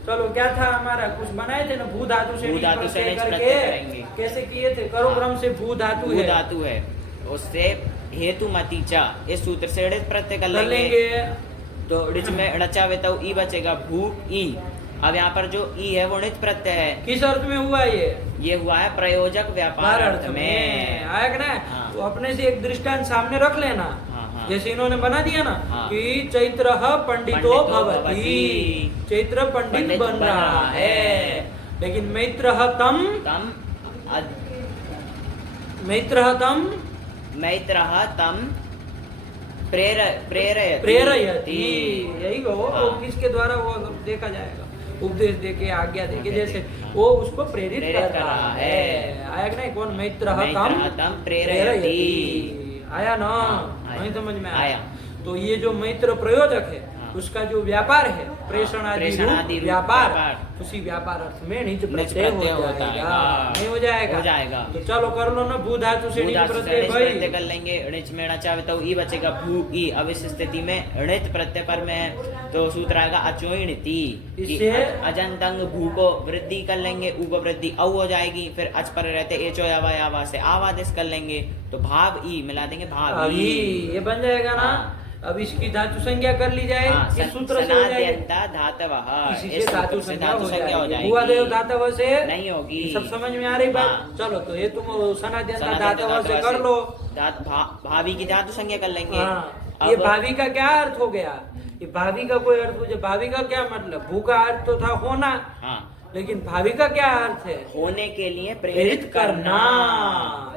चलो क्या था हमारा, कुछ बनाए थे ना, भू धातु से भू धातु से प्रत्यय णिच करके प्रत्यय करेंगे। कैसे किए थे, करो क्रम से भू धातु भू है, धातु है, उससे हेतुमति च, इस सूत्र से णिच प्रत्यय कर कर लेंगे। लेंगे। तो णिच में णचावे तो ई बचेगा, भू ई। अब यहाँ पर जो ई है वो णिच प्रत्यय है, किस अर्थ में हुआ ये हुआ है प्रयोजक व्यापार अर्थ में। आया कि ना, हाँ। तो अपने से एक दृष्टांत सामने रख लेना, हाँ। जैसे इन्होंने बना दिया ना हाँ। कि चैत्र पंडितो भवति, चैत्र पंडित बन रहा है, लेकिन मैत्र तम, तम मैत्र तम मैत्रः तम प्रेरयति, प्रेरयति, यही वो हाँ। किसके द्वारा वो देखा जाएगा, उपदेश देके, आज्ञा देके, जैसे वो उसको प्रेरित कर रहा है। आया कि नहीं, कौन, मैत्र तम प्रेरयति। आया ना, आया। नहीं समझ में आया। तो ये जो मैत्र प्रयोजक है उसका जो व्यापार है, प्रेषणादि प्रेषणादि रूप रूप व्यापार, व्यापार। उसी व्यापार अर्थ में णिच णिच प्रत्यय प्रत्यय हो होता जाएगा, है। नहीं हो जाएगा, हो जाएगा। तो चलो कर लो ना, भू धातु से भू णिच धातु से प्रत्यय णिच भाई, प्रत्यय कर लेंगे, णिच में णचावे तो ई बचेगा, भू ई। अब इस स्थिति में णिच प्रत्यय पर में तो सूत्र आएगा अचोइणति, इससे अजंतंग भू को वृद्धि कर लेंगे, ऊ को वृद्धि औ हो जाएगी, फिर अच पर रहते एचो यावा से आवादेश कर लेंगे, तो भाव ई मिला देंगे, भाव अभी ई। ये बन जाएगा ना। अब इसकी धातु संज्ञा कर ली जाए, इस सूत्र से हो जाएगी, सनाद्यंता धातवः, इसी इस से धातु सूत्र से संज्ञा धातु हो संज्ञा हो जाएगी, भुआदेव जाएगी, धातव से नहीं होगी। सब समझ में आ रही बात। हाँ। चलो तो ये तुम सनाद्यंता सनाद्यंता धातव से धातव कर लो। भावी की धातु संज्ञा कर लेंगे। हाँ, अब ये भावी का क्या अर्थ हो गया, ये भावी का कोई अर्थ मुझे, भावी का क्या मतलब, भू का अर्थ तो था होना, हाँ, लेकिन भावी का क्या अर्थ है, होने के लिए प्रेरित करना,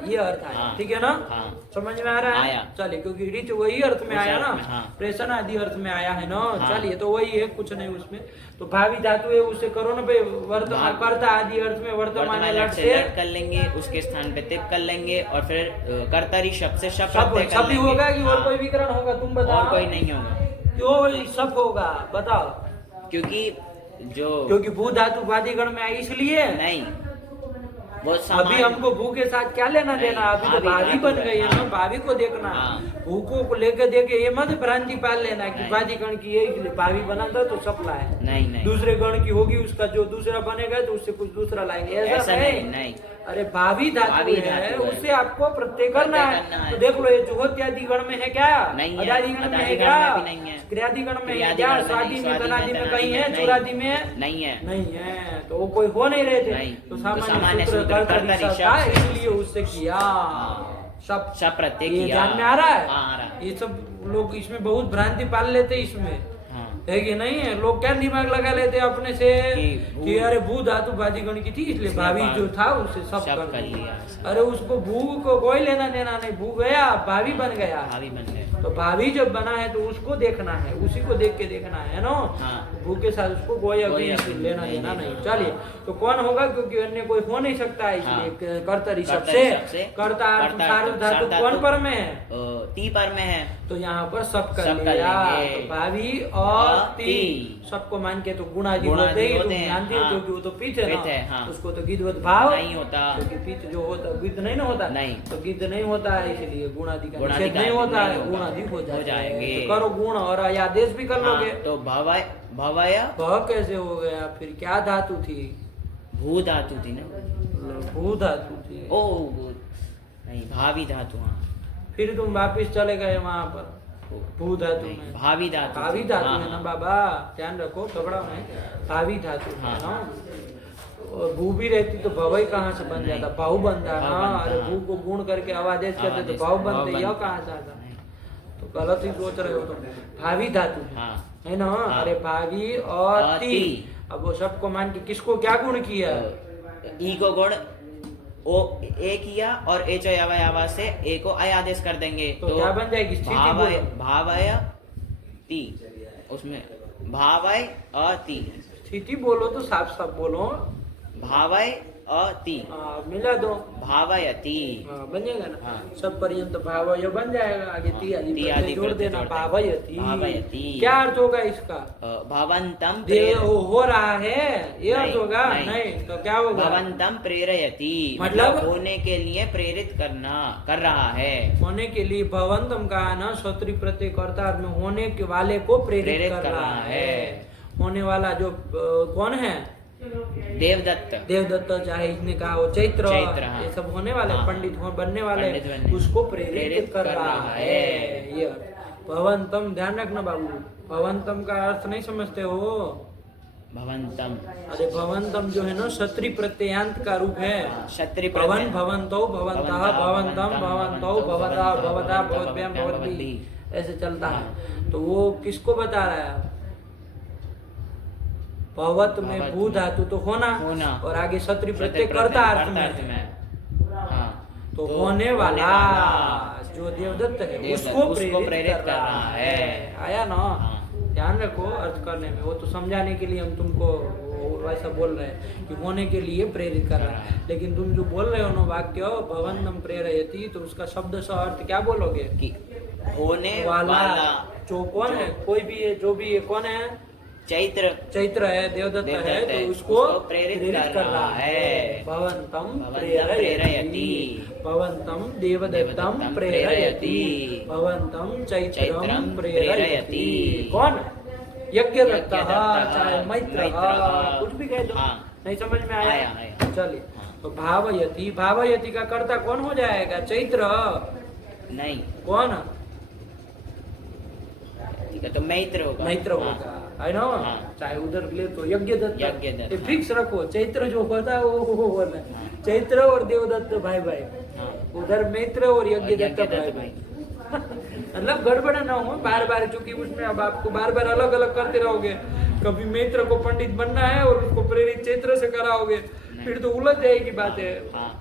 ये अर्थ आया। हाँ। ठीक है ना, हाँ। समझ में आ रहा है, आया। चलिए, क्योंकि ऋच वही अर्थ में उस आया अर्थ ना, में, हाँ। प्रेषण आदि अर्थ में आया है ना। हाँ। चलिए, तो वही है, कुछ नहीं उसमें। तो भावी धातु है, उसे करो ना भाई, वर्तमान कर्ता आदि अर्थ में वर्तमान लट से लट कर लेंगे, उसके स्थान पे तिप कर लेंगे, और फिर कर्तरी शब्द से शब्द सब प्रत्यय कर सब ही लेंगे। होगा कि और हाँ। कोई विकरण होगा, तुम और बताओ, कोई नहीं होगा, क्यों सब होगा बताओ, क्योंकि जो क्योंकि भू धातु वादिगण में आई इसलिए। नहीं, वो अभी सामान्य- हमको भू के साथ क्या लेना नहीं, देना, अभी तो भावी भावी धातु बन है, गई है ना, हाँ। भावी को देखना, हाँ। भू को लेके देखे ये मत भ्रांति पाल लेना कि नहीं। वादी गण की ये भावी बना था तो सपना है, नहीं नहीं, दूसरे गण की होगी, उसका जो दूसरा बनेगा तो उससे कुछ दूसरा लाएंगे, ऐसा नहीं, नहीं। अरे भावी धातु भावी है, धातु है। उससे आपको प्रत्यय करना प्रत्यय करना है। है। तो देख लो, ये जुहोत्यादि गण में है क्या, नहीं है, अजादि गण में है अजादि क्या, गण में भी नहीं है, क्रियादि गण में है क्रियादि क्या, गण में स्वादि नहीं, में, स्वादि तनादि में, में तनादि कहीं में है, नहीं। चुरादि में नहीं है, नहीं है, तो वो कोई हो नहीं रहे थे, नहीं। तो तो सामान्य सामान्य सूत्र सूत्र कर्तरी कर्तरी शब्द था, शब्द से। इसलिए उससे किया सब सब प्रत्यय ये किया। ध्यान में आ रहा है। हाँ, आ रहा है। ये सब लोग इसमें बहुत भ्रांति पाल लेते हैं इसमें, हाँ। है कि नहीं है, लोग क्या दिमाग लगा लेते हैं अपने से कि कि अरे भू धातु वादिगण की थी इसलिए भावी जो था उससे सब कर कर दिया। लिया। अरे उसको भू को कोई लेना देना नहीं, भू गया भावी बन गया, भावी बन गए। तो भावी जब बना है तो उसको देखना है, उसी को देख के देखना है ना। हाँ। भू के साथ उसको कोई अभी अभी लेना नहीं देना लेना। नहीं। चलिए, तो कौन होगा, क्योंकि अन्य कोई हो नहीं सकता है, इसलिए हाँ। कर्तरी शब्द कर्तरी से शब्द से कर्ता कर्ता सार्वधातु सार्वधातु धातु कौन पर में है, ती पर में है, तो यहाँ पर सब कर सब कर लिया, लेंगे। तो भावी और ती ती। सबको मान के तो गुणादि गुणादि होते ही, होते तुम हैं, जानते हो, हाँ। क्योंकि वो तो पीठ है पीठ है, ना, हाँ। उसको तो गिद्धवत भाव नहीं होता, क्योंकि पीठ जो होता गिद्ध नहीं ना होता, नहीं। तो गिद्ध नहीं होता है, इसलिए गुणादि का गुणादि निषेध का नहीं होता है, नहीं होगा। गुणादि हो हो जाएंगे। तो करो गुण और आदेश भी कर हाँ, लोगे। तो भवय भवय वह कैसे हो गया, फिर क्या धातु थी, भू धातु थी ना, भू धातु थी, ओ नहीं, भावी धातु। हाँ, फिर तुम वापिस चले गए वहां पर, को। भू धातु नहीं, में भावी धातु। भावी धातु हाँ, है ना हाँ। बाबा, ध्यान रखो, घबराओ नहीं, भावी धातु है हाँ। ना। और भू भी रहती तो भवई कहाँ से बन नहीं। जाता, भाव बनता भाव ना। बनता, अरे हाँ। भू को गुण करके आवादेश करते आवादेश, तो भाव भाव बनते, यह बनता। कहाँ से आता? नहीं। तो गलत ही सोच रहे हो तुम। भावी धातु हाँ। है ना। हाँ। अरे भावी और और ती, ती। अब वो सबको मान के किसको क्या गुण किया? ई को गुण ओ ए किया और ए चो यावा से ए को अय आदेश कर देंगे तो क्या बन जाएगी? स्थिति भावय बोलो। भावय ती, उसमें भावय और ती, स्थिति बोलो तो साफ साफ बोलो। भावय और ती, मिला दो, भावयती। बन जाएगा ना। हाँ। सब पर्यंत भावय बन जाएगा, आगे ती आदि ती प्रत्यय आदि जोड़ प्रत्यय देना, जोड़ देना। भावयती। भावयती। क्या अर्थ होगा इसका? भवंतम देव हो रहा है, ये अर्थ नहीं, होगा? नहीं। नहीं तो क्या होगा? भवंतम प्रेरयति, मतलब होने के लिए प्रेरित कर रहा है। होने के लिए भवंतम का ना सत्री प्रत्यय कर्ता में होने के वाले को प्रेरित कर रहा है। होने वाला जो कौन है? देवदत्त। देवदत्त, चाहे इसने कहा वो चैत्र, चैत्र, हाँ। ये सब होने वाले हाँ। पंडित बनने वाले, पंडित बनने। उसको प्रेरित कर रहा है। ये भवंतम, ध्यान रखना बाबू, भवंतम का अर्थ नहीं समझते हो। भवंतम, अरे भवंतम जो है ना क्षत्रि प्रत्ययांत का रूप है। क्षत्रि भवन भवंतो भवंतः भवंतम भवंतो भवता भवता भवद्भ्याम भवद्भिः, ऐसे चलता है। तो वो किसको बता रहा है? भवत में भवत भू में धातु तो होना, होना। और आगे क्षत्रि प्रत्यय कर्ता अर्थ में। हाँ। तो होने वाला जो देवदत्त है देवदत्त, उसको उसको प्रेरित कर रहा है। आया ना। हाँ। ध्यान रखो अर्थ करने में, वो तो समझाने के लिए हम तुमको वैसा बोल रहे हैं कि होने के लिए प्रेरित कर रहा है। लेकिन तुम जो बोल रहे हो ना वाक्य भवनम प्रेरयति, तो उसका शब्द सा अर्थ क्या बोलोगे? कि होने वाला। वाला जो कौन है, कोई भी है, जो भी है, कौन है? चैत्र। चैत्र है, देवदत्त है, देवदत्त है, तो उसको उसको प्रेरित कर रहा है। भवंतम प्रेरयति, भवंतम देवदत्तम प्रेरयति, भवंतम चैत्रम प्रेरयति। कौन? यज्ञदत्त, चाहे मैत्र, कुछ भी कह दो। हाँ। नहीं समझ में आया? आया। चलिए, तो भावयति, भावयति का कर्ता कौन हो जाएगा? चैत्र। नहीं, कौन? ठीक है, तो मैत्र होगा। मैत्र हाँ। होगा, है ना। हाँ। चाहे उधर ले तो यज्ञदत्त, यज्ञदत्त, ये हाँ। फिक्स रखो। चैत्र जो होता है वो बोलना है। हाँ। चैत्र और देवदत्त भाई भाई, हाँ। उधर मित्र और यज्ञदत्त भाई यज्ञदत्त भाई। मतलब गड़बड़ ना हो बार बार, क्योंकि उसमें अब आपको बार बार अलग अलग करते रहोगे। कभी मित्र को पंडित बनना है और उसको प्रेरित चैत्र से कराओगे, फिर तो उलझ जाएगी बातें। हाँ।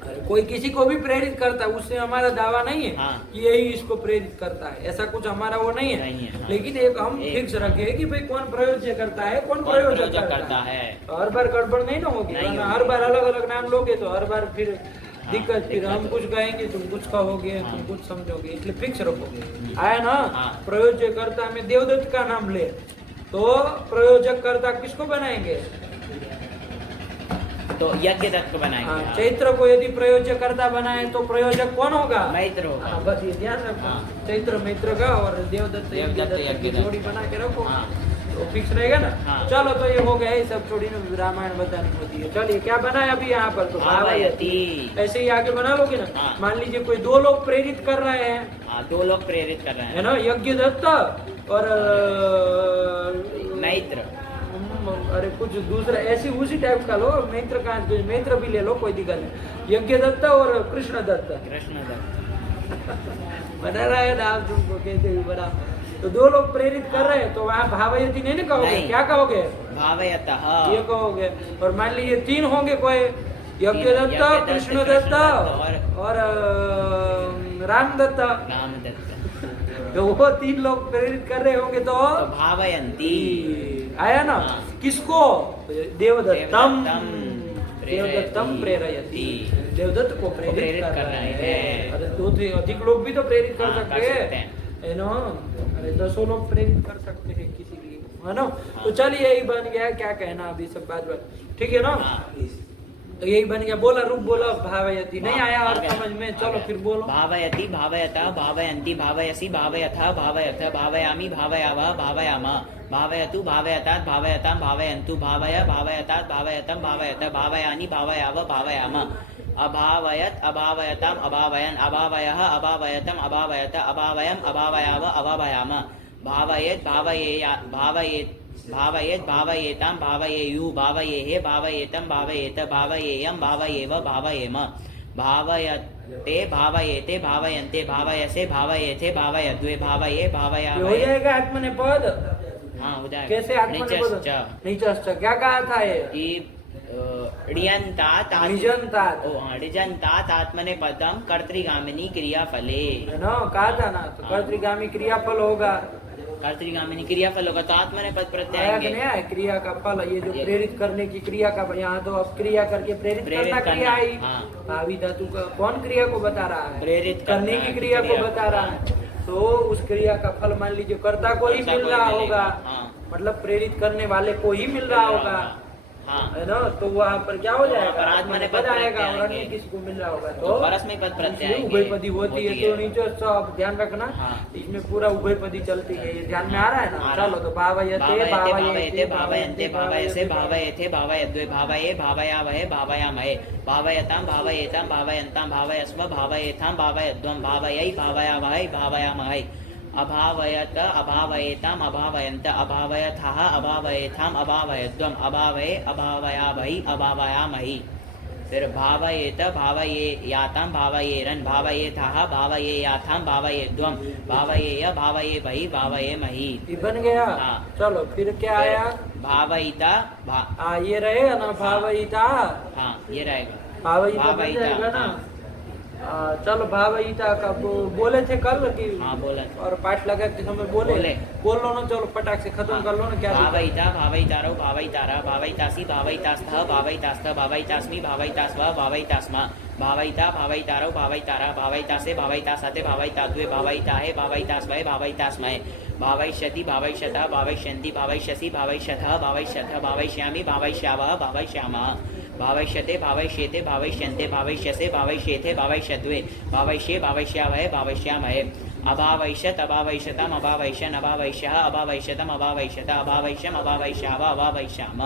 अरे कोई किसी को भी प्रेरित करता है, उससे हमारा दावा नहीं है हाँ। कि यही इसको प्रेरित करता है, ऐसा कुछ हमारा वो नहीं है, नहीं है, हाँ। लेकिन एक हम फिक्स रखे कि भाई कौन प्रयोज्य करता है, कौन प्रयोजक करता है। तो हर बार गड़बड़ नहीं ना होगी, नहीं वरना होगी। हर बार अलग अलग नाम लोगे तो हर बार फिर दिक्कत, फिर हम कुछ कहेंगे तुम कुछ कहोगे, तुम कुछ समझोगे, इसलिए फिक्स रखो। आया ना। हाँ। प्रयोज्य करता में देवदत्त का नाम ले तो प्रयोजक करता किसको बनाएंगे? तो यज्ञदत्त को बनाएंगे। हाँ, हाँ। चैत्र को यदि प्रयोजक करता बनाए तो प्रयोजक कौन होगा? मैत्र होगा। हाँ, बस ये ध्यान रखो। हाँ। चैत्र मित्र का और देवदत्त देवदत्त की यज्ञदत्त। जोड़ी बना के रखो। हाँ। तो फिक्स रहेगा ना। हाँ। चलो, तो ये हो गया, ये सब छोड़ी में रामायण बतानी होती है। चलिए, क्या बना है अभी यहाँ पर? तो भावयति। ऐसे ही आगे बना लोगे ना। हाँ। मान लीजिए कोई दो लोग प्रेरित कर रहे हैं, हाँ, दो लोग प्रेरित कर रहे है हैं। ना, यज्ञदत्त और मैत्र। अरे कुछ दूसरा ऐसी उसी टाइप का लो। मित्र का मित्र भी ले लो, कोई दिक्कत नहीं। यज्ञदत्त और कृष्णदत्त कृष्णदत्त। बना रहा है नाम तुमको, कैसे भी बना। तो दो लोग प्रेरित कर रहे हैं, तो वहाँ भावयति नहीं ना कहोगे? नहीं। क्या कहोगे? भावयतः। ये कहोगे। और मान लीजिए तीन होंगे कोई, यज्ञदत्त, यज्ञदत्त, कृष्णदत्त कृष्णदत्त और रामदत्त। रामदत्त। तो वो तीन लोग प्रेरित कर रहे होंगे तो भावयन्ति। आया ना। हाँ। किसको? देवदत्तम। देवदत्तम प्रेरयति, देवदत्त को प्रेरित कर रहे हैं। अरे दो अधिक लोग भी तो प्रेरित कर हाँ, सकते कर सकते हैं, हैं। है ना। अरे 10 लोग प्रेरित कर सकते हैं किसी लिए, है ना। तो चलिए, यही बन गया। क्या कहना अभी सब बात, ठीक है ना। हाँ। तो यही बन गया। बोला रूप बोला भावयति, नहीं आया और समझ में? चलो फिर बोलो। भावयति, भावयता, भावयन्ति, भावयसि, भावयथा, भावयथ, भावयामि, भावयामः, भावयामः, भावयतु, भावयतात्, भावयतां, भावयन्तु, भावय, भावयतात्, भावयतं, भावयत, भावयानि, भावयाव, भावयामः। अभावयत अभावयताम अभावयन अभावयः अभावयतम अभावयत अभावयम अभावयाव अभावयाम भावयेत भावयेत भावयेताम भावयेयु भावयेहे भावयेतम भावयेत भावयेयम भावयेव भावयेम भावयते भावयेते भावयन्ते भावयसे भावयेथे भावयद्वे भावये भावयामहे। हो जाएगा आत्मनेपद। हाँ हो जाएगा। कैसे आत्मनेपद? निचश्च क्या कहा था ये? कि ऋयन्तात ऋजन्तात आत्मनेपदम कर्तृगामिनी क्रियाफले, है ना, कहा था ना। तो कर्तृगामी क्रियाफल होगा, कर्तृगामिनी क्रियाफल होगा तो आत्मनेपद प्रत्यय आया कि आएंगे। नहीं आया? क्रिया का फल, ये जो प्रेरित करने की क्रिया का, यहाँ तो अब क्रिया करके प्रेरित करना क्रिया आई। हाँ। भावी धातु का कौन क्रिया को बता रहा है? प्रेरित करने की क्रिया को बता रहा है। तो उस क्रिया का फल मान लीजिए कर्ता को ही मिल रहा होगा, मतलब प्रेरित करने वाले को ही मिल रहा होगा, है ना। तो वहाँ पर क्या हो जाएगा? आत्मनेपद आएगा और अन्य किसी को मिल रहा होगा तो परस्मै पद प्रत्यय उभयपदी होती है। तो नीचे सब ध्यान रखना, इसमें पूरा उभयपदी चलती है, ये ध्यान में आ रहा है ना। चलो तो भावयते भावयते भावयन्ते भावयसे भावयेथे भावयद्वे भावये भावयावहे भावयामहे भावयताम भावयेताम भावयन्ताम भावयस्म भावयेथाम भावयध्वम भावयै भावयावहै भावयामहै अभावयत अभावयेताम अभावयन्त अभावयथः अभावयेथाम अभावयध्वम अभावये अभावयावहै अभावयामहि। फिर भावयेत भावयेयाताम भावयेरन भावयेथः भावयेयाथाम भावयेध्वम भावयेय भावयेवहै भावयेमहि। ये बन गया। चलो फिर क्या आया? भावयिता ये रहेगा ना, भावयिता। हाँ ये रहेगा भावयिता बन जाएगा ना। चलो भावयिता का बोले थे कल की। हाँ बोला। और पाठ लगा के समय बोल लो ना। चलो पटाख से खत्म कर लो ना। क्या भावयिता भावयितारो भावयितारा भावयितासी भावयितास्थः भावयितास्थ भावयितास्मि भावयितास्व भावयितास्मा भावयिता भावयितारो भावयितारा भावयितासे भावयितासाते भावयिताद्वे भावयिताहे भावयितास्महे भावयितास्महे भावयिष्यति भावयिष्यता भावयिष्यन्ति भावयिष्यसि भावयिष्यथः भावयिष्यथ भावयिष्यामि भावयिष्यावः भावयिष्यामः भावयिष्यते भावयिष्येते भावयिष्यन्ते भावयिष्यसे भावयिष्येथे भावयिष्यद्वे भावयिष्ये भावयिष्यावहे भावयिष्यामहे अभावयिष्यत अभावयिष्यताम अभावयिष्यन् अभावयिष्यः अभावयिष्यतम अभावयिष्यत अभावयिष्यम् अभावयिष्याव अभावयिष्याम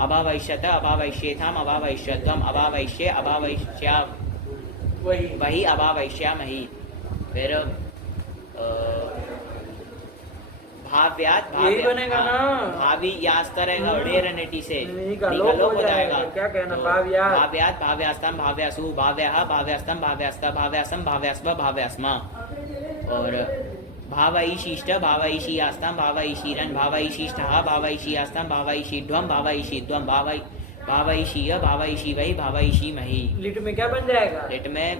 अभावयिष्यत अभावयिष्येथाम अभावयिष्यध्वम अभावयिष्ये अभावयिष्या वही अभावयिष्यामहि। फिर भाव्यात यही बनेगा ना। भावी यास्तर ढेरनेटी से लोप हो जाएगा। क्या कहना? भाव्यात भाव्यात भाव्यास्तम भाव्यासु भाव्यः भाव्यास्तम भाव्यास्त भाव्यासम भाव्यास्म भाव्यास्मा और भावयिशिष्ट भावयिषीयास्तम भावयिषीरन भावयिशिष्टः भावयिषीयास्तम भावयिषीध्वम भावयिषीध्वम भावयिषीय भावयिषीवै भावयिषीमहि। लिट में क्या बन जाएगा? लिट में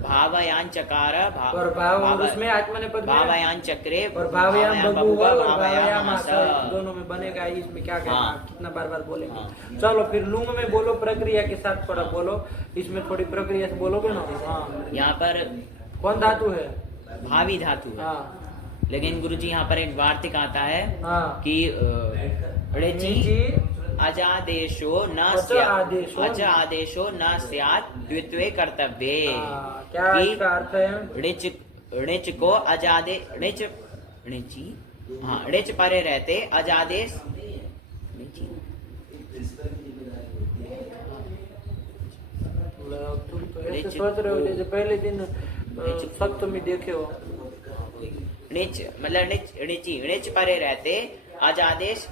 भावयान चकार और भाव उसमें आत्मनेपद भावयान चक्रे और भावयाम बभूव और भावयामास दोनों में बनेगा। इसमें क्या कहना? कितना बार बार बोलेंगे। चलो फिर लुंग में बोलो, प्रक्रिया के साथ थोड़ा बोलो। इसमें थोड़ी प्रक्रिया से बोलोगे ना। हाँ यहाँ पर कौन धातु है? भावी धातु है। लेकिन गुरुजी यहाँ पर एक वार्तिक आता है कि अजादेशो न अच आदेशो न स्यात् द्वित्वे कर्तव्ये। क्या इसका अर्थ है? ऋच को अजादे ऋच परे रहते अजादेश तुम तो ऐसे सोच रहे हो जैसे पहले दिन सप्तमी देखे हो। ऋच मतलब ऋच परे रहते अजादेश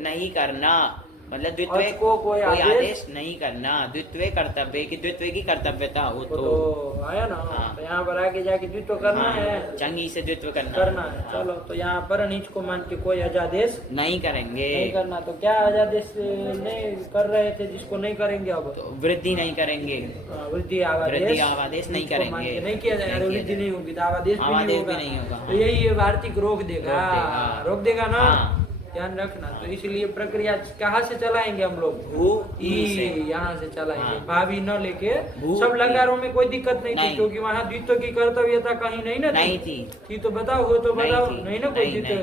नहीं करना, मतलब द्वित्वे को कोई आदेश नहीं करना। द्वित्वे कर्तव्य की द्वित्वे की कर्तव्यता हो तो आया ना। तो यहाँ पर आगे जाके द्वित्व करना है, चंगी से द्वित्व करना है। चलो तो यहाँ पर नीच को मान के कोई अजादेश नहीं करेंगे, नहीं करना। तो क्या अजादेश नहीं कर रहे थे जिसको नहीं करेंगे? अब तो वृद्धि नहीं करेंगे, वृद्धि आवादेश नहीं करेंगे, नहीं किया जाएगा। वृद्धि नहीं होगी तो आवादेश भी नहीं होगा। तो यही वार्तिक रोक देगा ना। ध्यान रखना। तो इसलिए प्रक्रिया कहाँ से चलाएंगे हम लोग? भू यहाँ से चलाएंगे। भाभी न लेके सब लंगारों में कोई दिक्कत नहीं थी, क्योंकि वहाँ द्वित्व की कर्तव्यता कहीं नहीं ना थी। तो बताओ हो तो बताओ, नहीं ना कोई द्वित्व,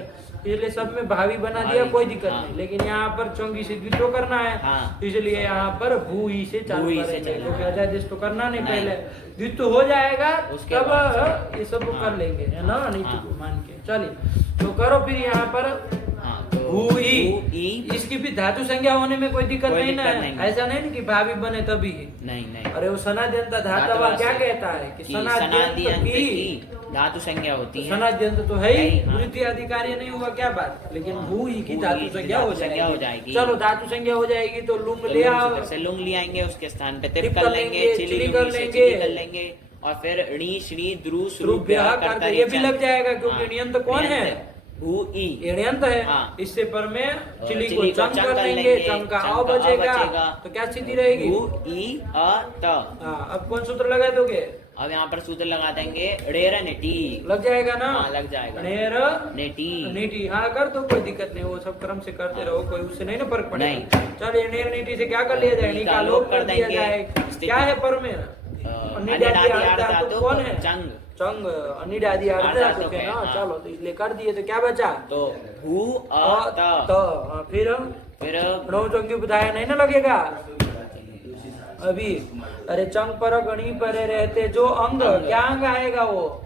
इसलिए सब में भावी बना दिया, कोई दिक्कत नहीं। लेकिन यहाँ पर चौंगी से द्वित्व करना है, इसलिए यहाँ पर भू ही से चालू करेंगे, क्योंकि अजादेश तो करना नहीं। पहले द्वित्व हो जाएगा तब ये सब कर लेंगे, है ना। नहीं तो मान के चलिए तो करो फिर यहाँ पर भू ई ई इसकी भी धातु संज्ञा होने में कोई दिक्कत कोई नहीं ना दिक्कत है। नहीं। ऐसा नहीं ना कि भाभी बने तभी। नहीं नहीं अरे वो सनाद्यंत धातवा क्या कहता है कि सनाद्यंत सनाद्यंत की की धातु संज्ञा होती है। सनाद्यंत तो है ही, हाँ। वृत्ति अधिकारी नहीं हुआ क्या बात, लेकिन भू ई की भू धातु ई की संज्ञा धातु संज्ञा हो जाएगी। चलो धातु संज्ञा हो जाएगी तो लुंग तो ले लुंग आओ। सूत्र से लुंग ले आएंगे, उसके स्थान पे तिप तिप कर कर लेंगे, लेंगे, चिली चिली लुंगी कर से लेंगे। चिली कर लेंगे, और फिर णी श्री द्रु श्रुभ्य करते ये भी लग जाएगा क्योंकि णियंत कौन है? भू ई णियंत है। हाँ। इससे पर में चिली को चिली को चंग कर लेंगे, चंग का चंग आ का आ बचेगा, बचेगा। तो क्या स्थिति रहेगी? भू ई अ त। हाँ, अब कौन सूत्र लगा दोगे? अब यहाँ पर सूत्र लगा देंगे ढेर नेटी। लग जाएगा ना? हाँ, लग जाएगा। ढेर नेटी नीति, हाँ कर दो, कोई दिक्कत नहीं, वो सब क्रम से करते रहो, कोई उससे नहीं ना फर्क पड़ेगा। नहीं। चलिए ढेर नीति से क्या कर लिया जाए? नी का लोप कर दिया जाए। क्या है पर में? अनिडादि अर्ध धातु कौन है? चंग। चंग अनिडादि अर्ध अर्ध धातु धातु है है, ना। हाँ। चलो तो इसलिए कर दिए, तो क्या बचा? तो भू अ त। हाँ, फिर फिर नौ चंगी बुधाया नहीं ना लगेगा अभी। अरे चंग पर गणी परे रहते जो अंग, क्या अंग आएगा वो?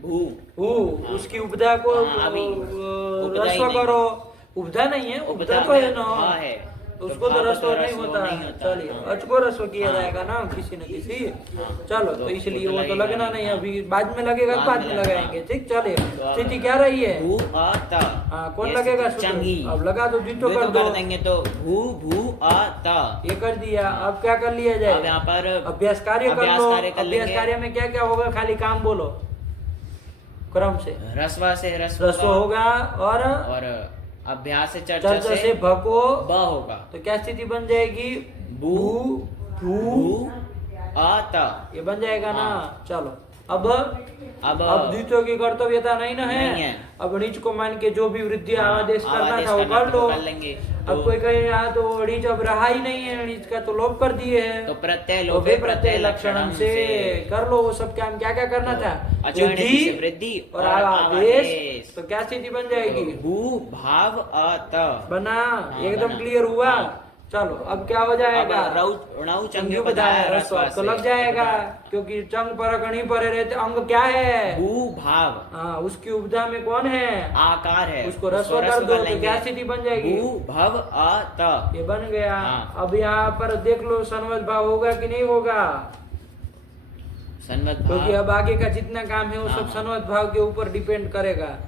भू भू, उसकी उपधा को हाँ, अभी उपधा ही रस्व नहीं। करो। उपधा नहीं है, उपधा तो है ना, हाँ है। उसको तो रस्व नहीं होता। नहीं होता। चलिए अच को रस्व किया हाँ। जाएगा ना किसी न किसी। चलो तो इसलिए वो वो तो तो लगेगा लगना नहीं। नहीं, अभी बाद में लगेगा, बाद बाद में में लगेगा। लगाएंगे। ठीक, चलिए तो स्थिति क्या रही है? भू अ त। हाँ, कौन ये लगेगा? स्थिति सूत्र। चंगी। अब लगा दो, द्वितो द्वितो कर दो। कर देंगे तो भू भू अ त। ये कर दिया, अब क्या कर लिया अब जाए? यहाँ पर अभ्यास कार्य कर अभ्यास लो। कार्य कर अभ्यास लेंगे। कार्य में क्या क्या होगा? खाली काम बोलो क्रम से। रस्वा से रस्व रस्व होगा और और अभ्यास से चर्चा चर्चा से से भको, ब होगा। तो क्या स्थिति बन जाएगी? भू भू भू अ त। ये बन जाएगा ना। हाँ। चलो अब अब द्वितीय की कर्तव्यता नहीं ना है। नहीं है। अब नीच को मान के जो भी वृद्धि हाँ, आदेश करना आदेश था वो करना कर था लो। वो कर लेंगे। अब तो- कोई कहे यहाँ तो नीच अब रहा ही नहीं है, नीच का तो लोप कर दिए है, तो प्रत्यय तो लोपे वे प्रत्यय लक्षणम से कर लो वो सब काम। क्या क्या करना था? अचरणिति से वृद्धि और और आदेश। आदेश। तो क्या स्थिति बन जाएगी? भू भाव अ त। बना, एकदम बना। क्लियर हुआ। हाँ। चलो अब क्या हो जाएगा? णौ चंगी चंगी बधाया रस्व तो लग जाएगा, क्योंकि चंग पर गणी परे रहते अंग क्या है? भू भाव हाँ, उसकी उपधा में कौन है? आकार है, उसको रस्व कर दो, तो क्या स्थिति बन जाएगी? भू भव अ त। ये बन गया। हाँ। अब यहाँ पर देख लो सन्वत भाव होगा कि नहीं होगा, सन्वत क्योंकि भाव अब आगे का जितना काम है वो सब हाँ। सन्वत भाव के ऊपर डिपेंड करेगा।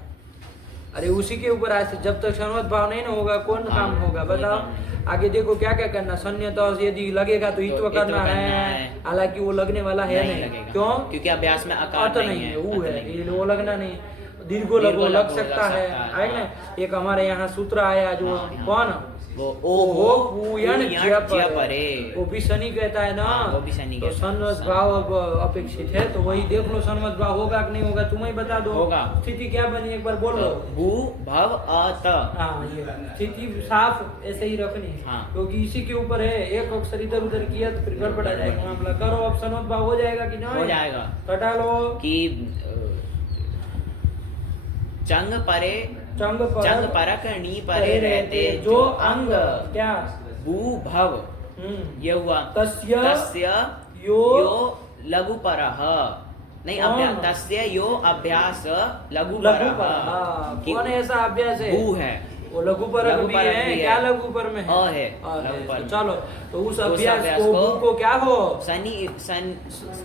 अरे उसी के ऊपर आज जब तक सन्वत भाव नहीं ना होगा कौन हाँ, काम होगा कोई बताओ। काम नहीं। आगे देखो क्या क्या करना, सन्य तो यदि लगेगा तो हित्व करना है, हालांकि वो लगने वाला है नहीं। लगेगा। क्यों? क्योंकि अभ्यास में आकार अर्थ नहीं है, वो है, ये वो लगना नहीं। दीर्घो लगो लग सकता है ना। एक हमारे यहाँ सूत्र आया जो हाँ, कौन वो ओहो पूयण ज्य ज्य परे, वो भी शनि कहता है ना। हाँ, वो भी शनि तो कहता है। सन्वत भाव अब अपेक्षित है, तो वही देख लो सन्वत भाव होगा कि नहीं होगा, तुम ही बता दो। होगा। स्थिति क्या बनी एक बार बोलो। भू भव अ त। हाँ, ये स्थिति साफ ऐसे ही रखनी है, हाँ। क्योंकि इसी के ऊपर है। एक अक्षर इधर उधर किया तो फिर गड़बड़ा जाएगा मामला। करो अब सन्वत भाव हो जाएगा कि नहीं? हो जाएगा। कटा लो। कि चंग परे चंग चंग परक नी परे रहते जो अंग क्या? भू भव हम्म। ये हुआ। तस्य तस्य यो लघु परः। नहीं, कौन? अभ्यास तस्य यो अभ्यास लघु लघु पर, परः। हाँ, कि कौन ऐसा अभ्यास है? भू है, वो लघु पर लघु भी परक है। भी है। क्या लघु पर में है? अ है, अ है। लघु पर तो में। चलो तो उस उस अभ्यास अभ्यास को को- भू को क्या हो? शनि सन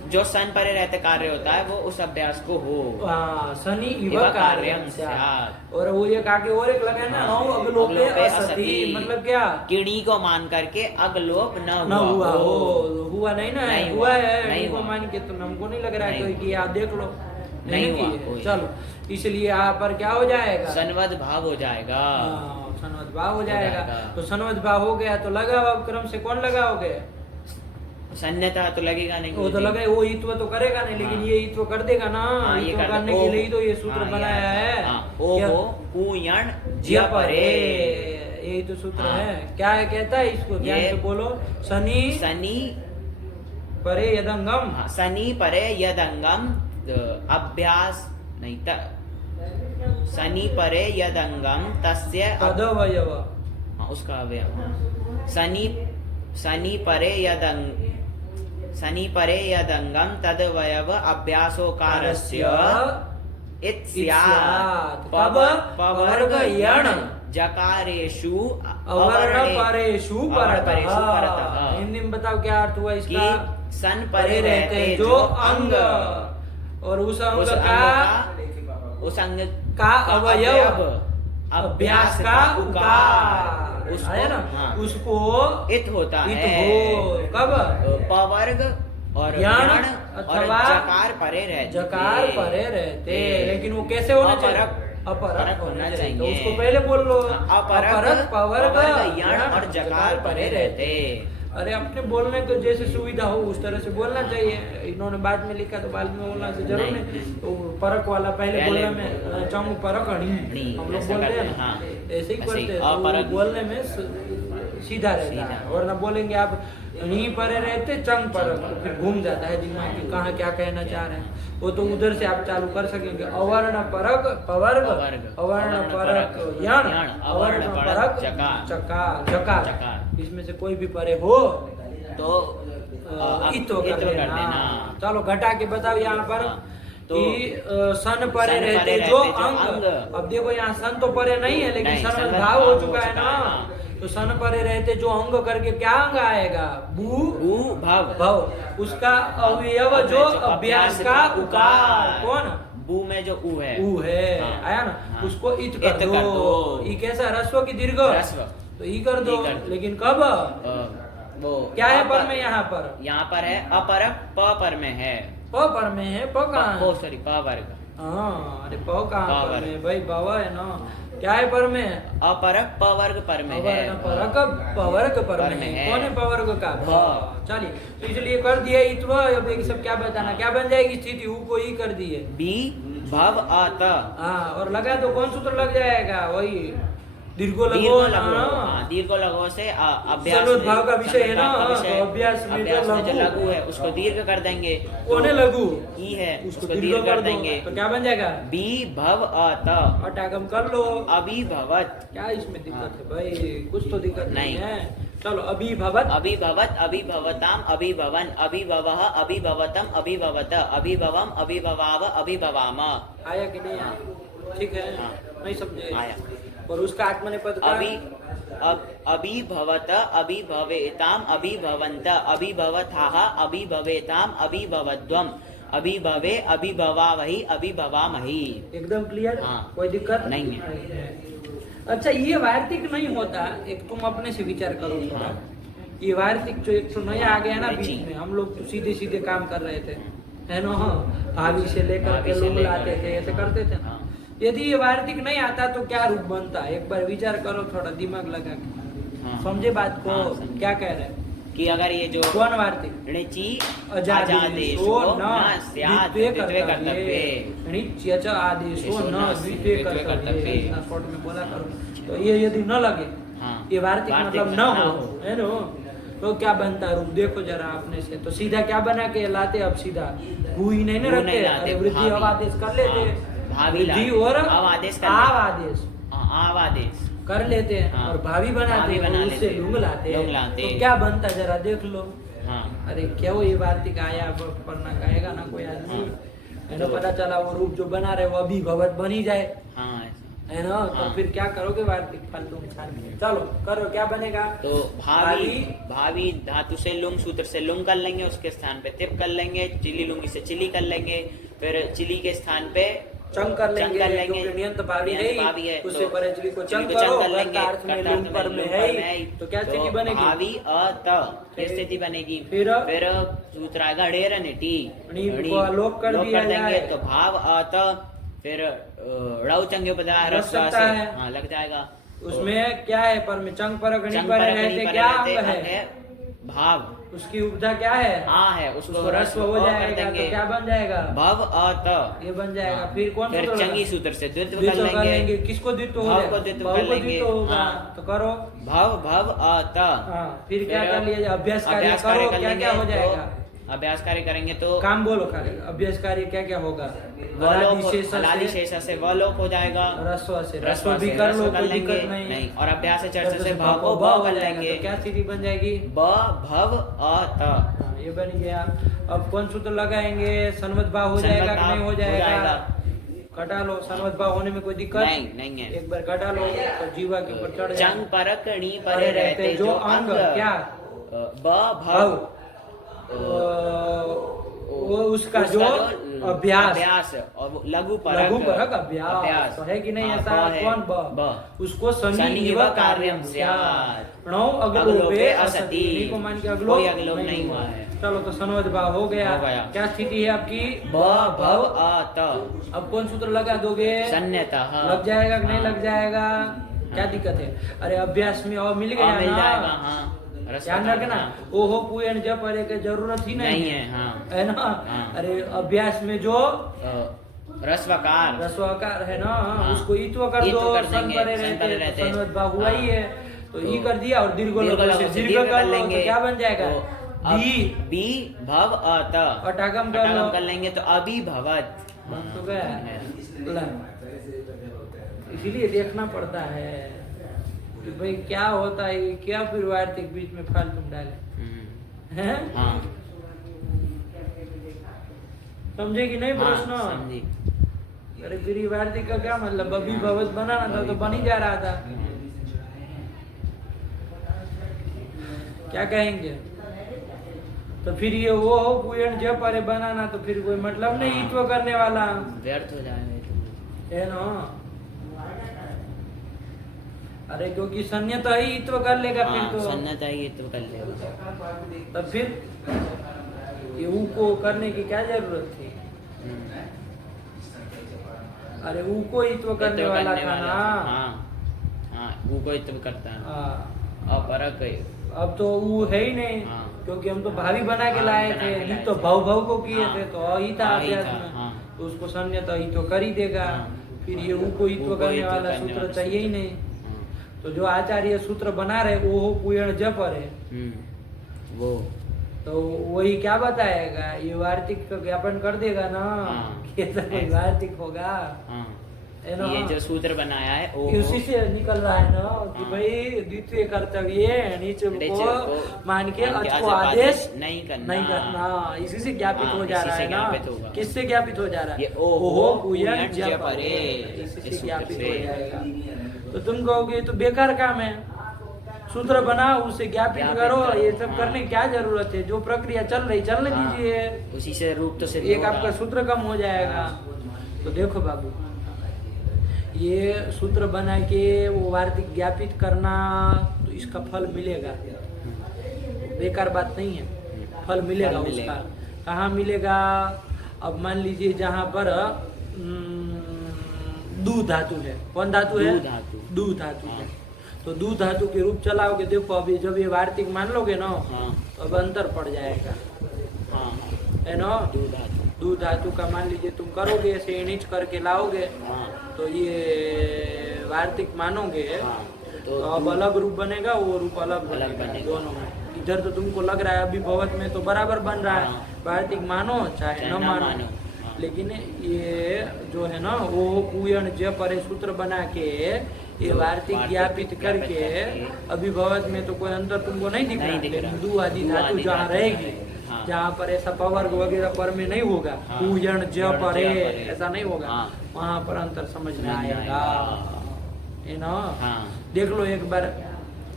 जो सन परे रहते कार्य होता है वो उस अभ्यास को हो। हाँ, शनि इव इव कार्यम कार्यम स्यात्। स्यात्। और वो एक आगे और एक लगा ना, हाँ। नौ अगलोपे अगलोपे असति, असति। मतलब क्या? किणी को मान करके अगलोप न न हुआ हो। हो, हुआ नहीं ना, नहीं हुआ हुआ, है। नहीं इनको हुआ। मान के तो हमको नहीं लग रहा है नहीं कि आप देख लो नहीं की हुआ है। कोई। चलो इसलिए यहाँ पर क्या हो जाएगा? सन्वद भाव हो जाएगा। हाँ, सन्वत भाव हो जाएगा। जाएगा। तो सन्वत भाव हो गया तो लगाओ अब क्रम से। कौन लगाओगे? सन्यता तो लगेगा नहीं। वो तो लगे, वो हित्व तो करेगा नहीं, लेकिन हाँ। ये हित्व कर देगा ना। हाँ, ये हित्व कर करने दे- के ओ- लिए ही तो ये सूत्र हाँ, ये बनाया आता है। हाँ, ओ क्या? हो पूयण ज्य ज्य परे, परे। यही तो सूत्र हाँ। है। क्या है कहता है इसको? ध्यान ये- से बोलो। शनि शनि परे यदंगम। हाँ, शनि परे यदंगम अभ्यास नहीं शनि परे यदंगम तस्य तदवयव। हाँ, उसका अवयव। शनि परे यदंगम तदवयव अभ्यासोकारस्य इत स्यात्। कब? पवर्ग यण। जकारेषु अवर्ण परेषु परतः। परतः। हिंदी में बताओ क्या अर्थ हुआ कि इसका? सन परे रहते जो अंग और उस अंग उस अंग का अवयव अभ्यास का उकार उसको- आया ना? हाँ। उसको इत होता इत है। हो कब? पवर्ग और याण याण और अथवा जकार परे रहते। जकार परे रहते, लेकिन वो कैसे होना चाहिए? अपरक होना चाहिए। तो उसको पहले बोल लो, अपरक पवर्ग याण और जकार परे रहते। अरे अपने बोलने को जैसे सुविधा हो उस तरह से बोलना चाहिए। इन्होंने बाद में लिखा तो बाद में बोलना से जरूर नहीं। तो परक वाला पहले बोलने में चंग परक अणी हम लोग बोलते हैं ना, ऐसे ही करते हैं। तो बोलने में सीधा रहता है, वरना बोलेंगे आप नहीं परे रहते चंग परक, तो फिर घूम जाता है दिमाग कि कहाँ क्या कहना चाह रहे हैं। वो तो उधर से आप चालू कर सकेंगे। अवर्ण परक पवर्ग, अवर्ण परक याण, अवर्ण परक जकार। इसमें से कोई भी परे हो तो इतो कर देना। चलो घटा के बताओ यहाँ पर कि सन परे रहते जो अंग। अब देखो यहाँ सन तो परे नहीं है, लेकिन सन भाव हो चुका है ना। तो सन परे रहते जो अंग करके क्या अंग आएगा? बू भव। उसका अवयव जो अभ्यास का उकार। कौन? बू में जो ऊ है, हाँ, आया ना? हाँ, उसको इत कर दो। ई कैसा? रस्व की दीर्घ? तो ई कर दो। लेकिन कब? वो क्या है पर में? यहाँ पर है अपरक, प पर में है। प पर में है? प कहाँ? सॉरी, प वर्ग। हाँ, अरे प कहाँ पर में भाई? बाबा है ना। क्या है पर में? अपरक पवर्ग पर में है। परक पवर्ग पर में है। कौन है पवर्ग का? चलिए, तो इसलिए कर दिया इत्व। अब एक सब क्या बताना, क्या बन जाएगी स्थिति? ऊ को ही कर दिए। बी भव आत। हाँ, और लगा तो कौन सूत्र लग जाएगा? वही दीर्घो लगो। दीर्घो लगो से अभ्यास भाव का विषय है ना। तो अभ्यास में जो लघु है उसको दीर्घ कर देंगे। कौन है लघु? ई है, उसको दीर्घ कर देंगे। तो क्या बन जाएगा? बी भव आत। अटागम कर लो। अभिभवत। क्या इसमें दिक्कत है भाई? कुछ तो दिक्कत नहीं है। चलो, अभिभवत अभिभवताम अभिभवन अभिभवः अभिभवतम अभिभवत अभिभवम अभिभवाव अभिभवाम। आया कि नहीं आया? ठीक है, नहीं समझे? आया। और उसका आत्मनेपद का अभिभवत अभिभवेताम अभिभवन्त अभिभवथाः अभिभवेताम अभिभवद्वम अभिभवे अभिभवावहि अभिभवामहि। एकदम क्लियर? हाँ। कोई दिक्कत नहीं है। अच्छा, ये वार्तिक नहीं होता। एक तुम अपने से विचार करो थोड़ा। ये वार्तिक जो एक नया आ गया ना बीच में, हम लोग तो सीधे सीधे काम कर रहे थे, है ना? भाभी से लेकर के लोग लाते थे, ऐसे करते थे ना। यदि ये वार्तिक नहीं आता तो क्या रूप बनता? एक बार विचार करो, थोड़ा दिमाग लगा के। समझे बात को? क्या कह रहे हैं कि अगर ये जो कौन वार्तिक? णिचि अजादेशो न स्यात् द्वित्वे कर्तव्ये। णिच्य च आदेशो न द्वित्वे कर्तव्ये। इतना शॉर्ट में बोला करो। तो ये यदि न लगे, ये वार्तिक मतलब न हो, है ना? तो क्या बनता रूप? देखो जरा अपने से। तो सीधा क्या बना के लाते? अब सीधा हु ही नहीं रखते। अरे वृद्धि अवादेश कर लेते, वृद्धि और आवादेश कर लेते हैं। और भावी बनाते हैं, उससे लुंग लाते हैं। तो क्या बनता जरा देख लो। अरे क्या वो ये वार्तिक आया पढ़ना कहेगा ना कोई आदमी, है ना? पता चला वो रूप जो बना रहे वो अभिभवत बन ही जाए, है ना? तो फिर क्या करोगे? वार्तिक फालतू में छान। चलो करो, क्या बनेगा? तो भावी धातु से लुंग, सूत्र से लुंग कर लेंगे, उसके स्थान पे तिप कर लेंगे, चिली लुंगी से चिली कर लेंगे, फिर चिली के स्थान पे चंग कर लेंगे, क्योंकि नियंत भावी है, उससे परे चिली को चंग करो। अर्थ में लुंग पर में है, तो क्या स्थिति बनेगी? भावी अत स्थिति बनेगी। फिर सूत्र आएगा ढेर निटी, लोक कर देंगे तो भाव अत, फिर रव चंगे बता लग जाएगा। उसमें क्या है? पर में चंग पर रहते क्या है? भाव। उसकी उपधा क्या है? है, उसको रस्व हो जाएगा। तो क्या बन जाएगा? भव अत, ये बन जाएगा। फिर कौन? फिर चंगी सूत्र से द्वित्व कर लेंगे। किसको द्वित्व हो? भाव को द्वित्व कर लेंगे। तो करो भव अत। फिर क्या कर लिया? अभ्यास कार्य करो। क्या क्या हो जाएगा? अभ्यास कार्य करेंगे तो काम बोलो खाली। अभ्यास कार्य क्या क्या होगा? अलादिशेष से वलोप हो जाएगा। रस्व भी कर लो, कोई दिक्कत नहीं। और अभ्यास चर्चा से भाव को भ कर लेंगे। तो क्या स्थिति बन जाएगी? ब भव अत। ये बन गया। अब कौन सूत्र लगाएंगे? सन्मत भाव हो जाएगा कि नहीं हो जाएगा? घटा लो, सनवत भाव होने में कोई दिक्कत नहीं है। एक बार घटा लो तो जीवा के ऊपर चढ़ चंग परकणी परे रहते जो अंग क्या ब भव वो उसका जो अभ्यास और वो लघु परक अभ्यास तो है कि नहीं? हाँ, ऐसा है। कौन ब उसको शनि सन्निव व कार्यम स्यात्। प्रणव अग्लोपे असति। इन्हीं को मान के कोई अग्लोप नहीं हुआ है। चलो तो सनवत भाव हो गया। क्या स्थिति है आपकी? ब भव अत। अब कौन सूत्र लगा दोगे? सन्यतः लग जाएगा कि नहीं लग जाएगा? क्या दिक्कत है? अरे अभ्यास में और मिल गया मिल ना? जाएगा, हाँ। ध्यान रखना, ओहो पुयन जब अरे के जरूरत ही नहीं है, हाँ। है ना? हाँ। अरे अभ्यास में जो रस्वकार है ना, हाँ। उसको ईत्व कर ईत्व दो, कर सन देंगे, परे सन परे रहते रहते। तो सनवत भाव हुआ ही है। तो ई तो कर दिया और दीर्घ दीर्घ से दीर्घ कर लो तो क्या बन जाएगा? बी भव अत। अटागम कर लो। कर लेंगे तो अभिभवत बन तो गया। इसीलिए देखना पड़ता है कि भाई क्या होता है, क्या फिर वार्तिक बीच में फाल तुम डाले हैं? हाँ। समझे कि नहीं प्रश्न? हाँ, समझी। अरे फिर ये वार्तिक का क्या मतलब? अभी भवत बनाना था तो बन ही जा रहा था। क्या कहेंगे? तो फिर ये वो हो पुयन जब अरे बनाना तो फिर कोई मतलब नहीं ईत्व करने वाला व्यर्थ हो जाएगा है ना? अरे क्योंकि सन्यता ही ईत्व कर लेगा फिर तो। सन्नत है ये तो कर लेगा। तब फिर ये ऊ को करने की क्या जरूरत थी? अरे ऊ को ईत्व करने वाला था ना। हाँ, वो कोई तो करता है। हाँ। अपरक अब तो वो है ही नहीं। हाँ। क्योंकि हम तो भावी बना के हाँ, लाए बना थे, के ये लाए तो थे। भाव को किए हाँ। थे तो ही था हाँ, ही अभ्यास था, में। हाँ। तो उसको सन्यता ही तो कर ही देगा। हाँ। फिर ये ऊ को ईत्व करने वाला सूत्र चाहिए ही नहीं। तो जो आचार्य सूत्र बना रहे वो हो पुयण जप है वो तो वही क्या बताएगा? ये वार्तिक का ज्ञापन कर देगा ना। हाँ। ये तो कोई वार्तिक होगा है ना? ये जो सूत्र बनाया है उसी से निकल रहा है ना कि हाँ। भाई द्वितीय कर्तव्य नीचे नीचे को को मान के मान के अच को आदेश आदेश नहीं करना। नहीं करना। इसी से ज्ञापित हाँ, हो जा इसी रहा से है ना। ज्ञापित होगा। किससे ज्ञापित हो जा रहा ये है? ओहो पुयण पुयण जप जपरे। इसी इस से सूत्र ज्ञापित से। हो जाएगा। तो तुम कहोगे तो बेकार काम है, सूत्र बनाओ उसे ज्ञापित करो, ये सब हाँ। करने की क्या जरूरत है? जो प्रक्रिया चल रही चलने हाँ, दीजिए। उसी से रूप तो सिद्ध एक होगा। आपका सूत्र कम हो जाएगा। तो देखो बाबू, ये सूत्र बना के वो वार्तिक ज्ञापित करना तो इसका फल मिलेगा, बेकार बात नहीं है। फल मिलेगा फल उसका। मिलेगा। कहाँ मिलेगा? अब मान लीजिए जहाँ पर दू धातु है। कौन धातु है? दू धातु। दू धातु है। तो दू धातु के रूप चलाओगे। देखो अभी जब ये वार्तिक मान लोगे ना हाँ। तो अब अंतर पड़ जाएगा हाँ, है ना? दू धातु का मान लीजिए तुम करोगे ऐसे नीच करके लाओगे हाँ। तो ये वार्तिक मानोगे हाँ, तो अब अलग रूप बनेगा, वो रूप अलग अलग बनेगा बनेगा। दोनों में। इधर तो तुमको लग रहा है अभी भवत में तो बराबर बन रहा है। हाँ। वार्तिक मानो चाहे न मानो। हाँ। लेकिन ये जो है ना वो पुयण जप अरे सूत्र बना के ये वार्तिक ज्ञापित करके अभी भवत में तो कोई अंतर तुमको नहीं दिख रहा। दू आदि धातु जहाँ रहेगी, हाँ। जहाँ पर ऐसा पवर्ग वगैरह पर में नहीं होगा, हाँ। पूजन जप अरे अरे। ऐसा नहीं होगा, हाँ। वहाँ पर अंतर समझ में समझ में आएगा आएगा। है ना? हाँ। देख लो एक बार,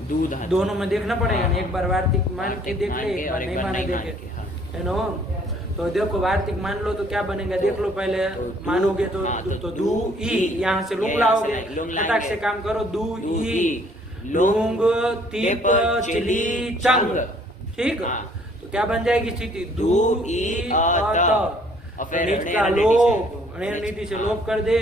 दूध दोनों में देखना पड़ेगा ना। एक बार वार्तिक मान के देख ले, एक बार और एक नहीं बार माने नहीं मान देखे के, हाँ। है ना? तो देखो वार्तिक मान लो तो क्या बनेगा देख लो पहले। मानोगे तो हाँ, तो दू ई यहाँ से लुंग यहाँ लाओगे, से लुंग फटाक लाएंगे। से काम करो। दू दू ई ई, लुंग तीप चिली चंग, ठीक। हाँ। तो क्या बन जाएगी स्थिति? दू ई और फिर नीच का नीति लोप, से। नीति से लोप कर दे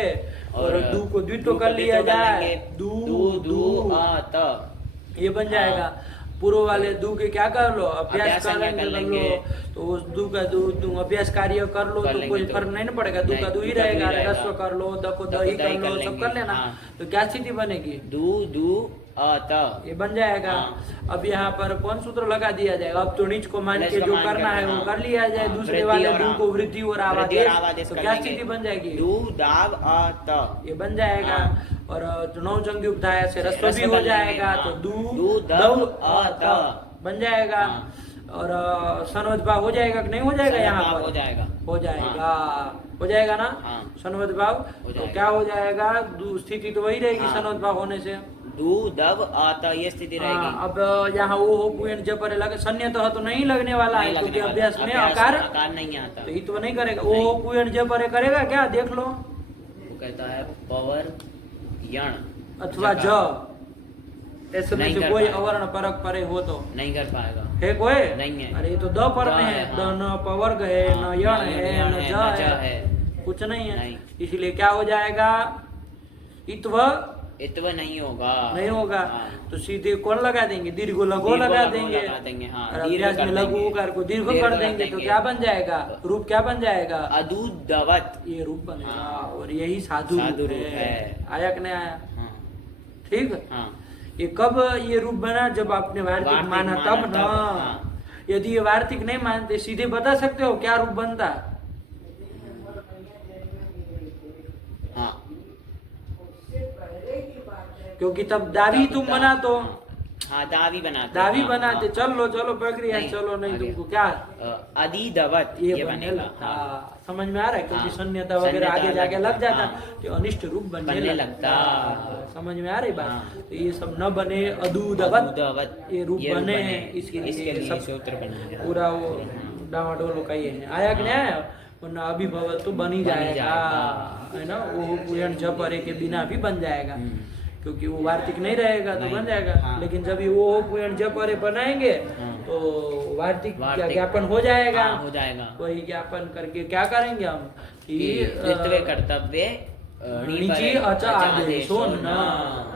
और और दू को द्वित्व कर द्वित्व लिया कर जाए। लेंगे। दू दू दू त ये बन जाएगा। पूर्व वाले दू के क्या कर लो? अभ्यास अभ्यास कर कर लेंगे। लो। तो उस दू का दू तुम अभ्यास कार्य कर लो कर तो लेंगे कोई तो। फर्क नहीं पड़ेगा। दू का दू ही नहीं, दू का दू ही रहेगा। रहेगा। रस्व कर लो, द को द दही को कर दही लो, कर सब लेंगे। कर लेना। हाँ। तो क्या स्थिति बनेगी? दू त ये बन जाएगा। हाँ। अब यहाँ पर कौन सूत्र लगा दिया जाएगा? अब तो नीच को मान नीच के को जो मान करना के, है वो हाँ। कर लिया जाए। हाँ, दूसरे वृद्धि वाले और दू को वृद्धि और आवादेश, तो कर क्या लेंगे। स्थिति बन जाएगी? दू दाव त ये बन जाएगा। हाँ। और नौ जंगी उपधाया से रस्व भी रस्व हो कर लेंगे, जाएगा। हाँ। तो दू दू दव दव अ त बन जाएगा। हाँ। और सनवत भाव हो जाएगा कि नहीं हो जाएगा? यहाँ भाव पर हो जाएगा, हो जाएगा, हो जाएगा ना हाँ। सनवत भाव। हो तो जाएगा। क्या हो जाएगा? स्थिति तो वही रहेगी हाँ। सनवत भाव होने से। दू दव आत ये स्थिति रहेगी। हाँ, अब यहाँ वो हो पुयन जब पर लगे सन्यतः तो नहीं लगने वाला नहीं है, लगने क्योंकि वाला। अभ्यास में अभ्यास आकार आकार नहीं आता। तो ये तो नहीं करेगा। वो हो पुयन जब पर करेगा क्या? देख लो, वो कहता है पवर यण अथवा ज ऐसे में नहीं से कर कोई पाएगा। अवर्ण परक परे हो तो नहीं कर पाएगा। है कोई? नहीं है। अरे ये तो द पर द में है, है, द हाँ। न पवर्ग है, न हाँ, यण न है, यण न है, ज न ज है, है। कुछ नहीं है। नहीं। इसलिए क्या हो जाएगा? इत्व इत्व नहीं होगा। नहीं होगा। हाँ। तो सीधे कौन लगा देंगे? दीर्घ लघु दीर्घ लगा लघु देंगे। लगा देंगे, हाँ। और दीर्घ अभ्यास कर में लघु देंगे। उकार को दीर्घ दीर्घ कर कर देंगे तो देंगे। क्या बन जाएगा? रूप क्या बन जाएगा? अदूदवत। ये रूप बनेगा। हाँ। और यही साधु साधु रूप रूप है। है। आया कि नहीं आया? हाँ। ठीक। हाँ। ये कब ये रूप बना? जब आपने वार्तिक वार्तिक माना माना तब ना। हाँ। यदि ये वार्तिक नहीं मानते, सीधे बता सकते हो क्या रूप बनता? हाँ। क्योंकि तब दावी तुम बना तो हाँ, दावी बनाते। दावी हाँ, बनाते। हाँ। चलो प्रक्रिया नहीं, चलो, नहीं आगे। तुमको क्या अदीदवत ये ये बनने बनेगा। लगता। हाँ। समझ में आ रहा है? क्योंकि हाँ। सन्यता वगैरह सन्यता आगे जाके लग लगता, जाता हाँ। तो अनिष्ट रूप बनने बनने लगता। लगता। समझ में आ रही बात? हाँ। तो ये सब न बने, अदूदवत अदूदवत ये रूप बने हैं, इसके इसके लिए लिए सब सूत्र बनाया। पूरा वो डावाडोल का ये है। आया कि नहीं आया? वरना अभिभव तो बन ही बन ही जाएगा, जाएगा। है ना? वो पूर्ण जप अरे के बिना भी बन जाएगा, हम्म। क्योंकि वो वार्तिक नहीं रहेगा तो नहीं। बन जाएगा। हाँ। लेकिन जब ये वो पूर्ण जप अरे बनाएंगे हाँ। तो वार्तिक वार्तिक ज्ञापन हो जाएगा। हाँ, हो जाएगा। वही ज्ञापन करके क्या करेंगे हम कि द्वित्वे कर्तव्य नीचे अचा आदेशो न।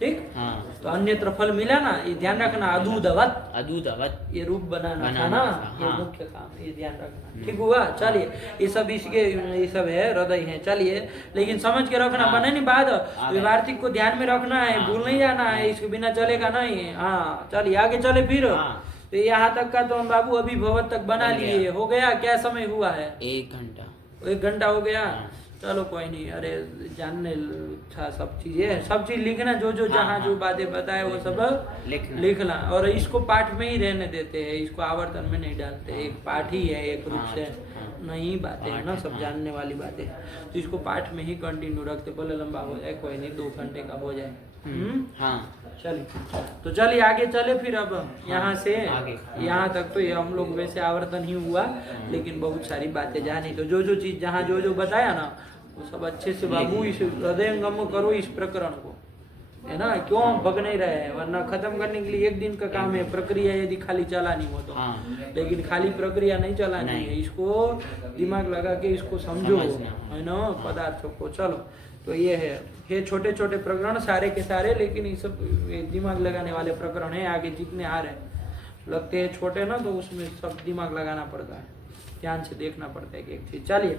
ठीक। हाँ। तो अन्यत्र फल मिला ना, ये ध्यान रखना। अदूदवत अदूदवत ये रूप बनाना था बनाना ना, था, ये हाँ। मुख्य काम, ये ध्यान रखना। ठीक हुआ? चलिए, ये सब इसके ये सब है, हृदय है। चलिए, लेकिन समझ के रखना। हाँ। बने नहीं बात? आगे। वार्तिक को ध्यान में रखना है, हाँ। भूल नहीं जाना है, इसके बिना चलेगा नहीं। हाँ, चलिए आगे चले फिर। हाँ। तो यहाँ तक का तो हम बाबू अभी भगवत तक बना बन लिए। गया। हो गया? क्या समय हुआ है? 1 घंटा। 1 घंटा हो गया। हाँ। चलो कोई नहीं। अरे जानने था सब चीजें, सब चीज लिखना, जो जो हाँ, जहाँ हाँ। जो बातें बताए वो सब लिखना। लिखना। और इसको पाठ में ही रहने देते हैं, इसको आवर्तन में नहीं डालते। एक पाठ ही है, एक रूप हाँ, से हाँ। नई बातें है ना, पाठ, सब हाँ। जानने वाली बातें। तो इसको पाठ में ही कंटिन्यू रखते, भले लंबा हो जाए कोई नहीं, 2 घंटे का हो जाए। हाँ। चलिए, तो चलिए आगे चले फिर। अब यहाँ से आगे। यहाँ तक तो ये हम लोग वैसे आवर्तन ही हुआ, लेकिन बहुत सारी बातें जानी। तो जो जो चीज जहाँ जो जो बताया ना, वो सब अच्छे से बाबू इस हृदयंगम करो इस प्रकरण को, है ना? क्यों भग नहीं रहे हैं? वरना खत्म करने के लिए 1 दिन का काम है। प्रक्रिया यदि खाली चलानी हो तो, हाँ। लेकिन खाली प्रक्रिया नहीं चलानी नहीं। है। इसको दिमाग लगा के इसको समझो, समझना। है ना, पदार्थों को। चलो, तो ये है छोटे छोटे प्रकरण सारे के सारे, लेकिन ये सब ये दिमाग लगाने वाले प्रकरण है। आगे जितने आ रहे लगते हैं छोटे ना, तो उसमें सब दिमाग लगाना पड़ता है, ध्यान से देखना पड़ता है एक एक चीज। चलिए।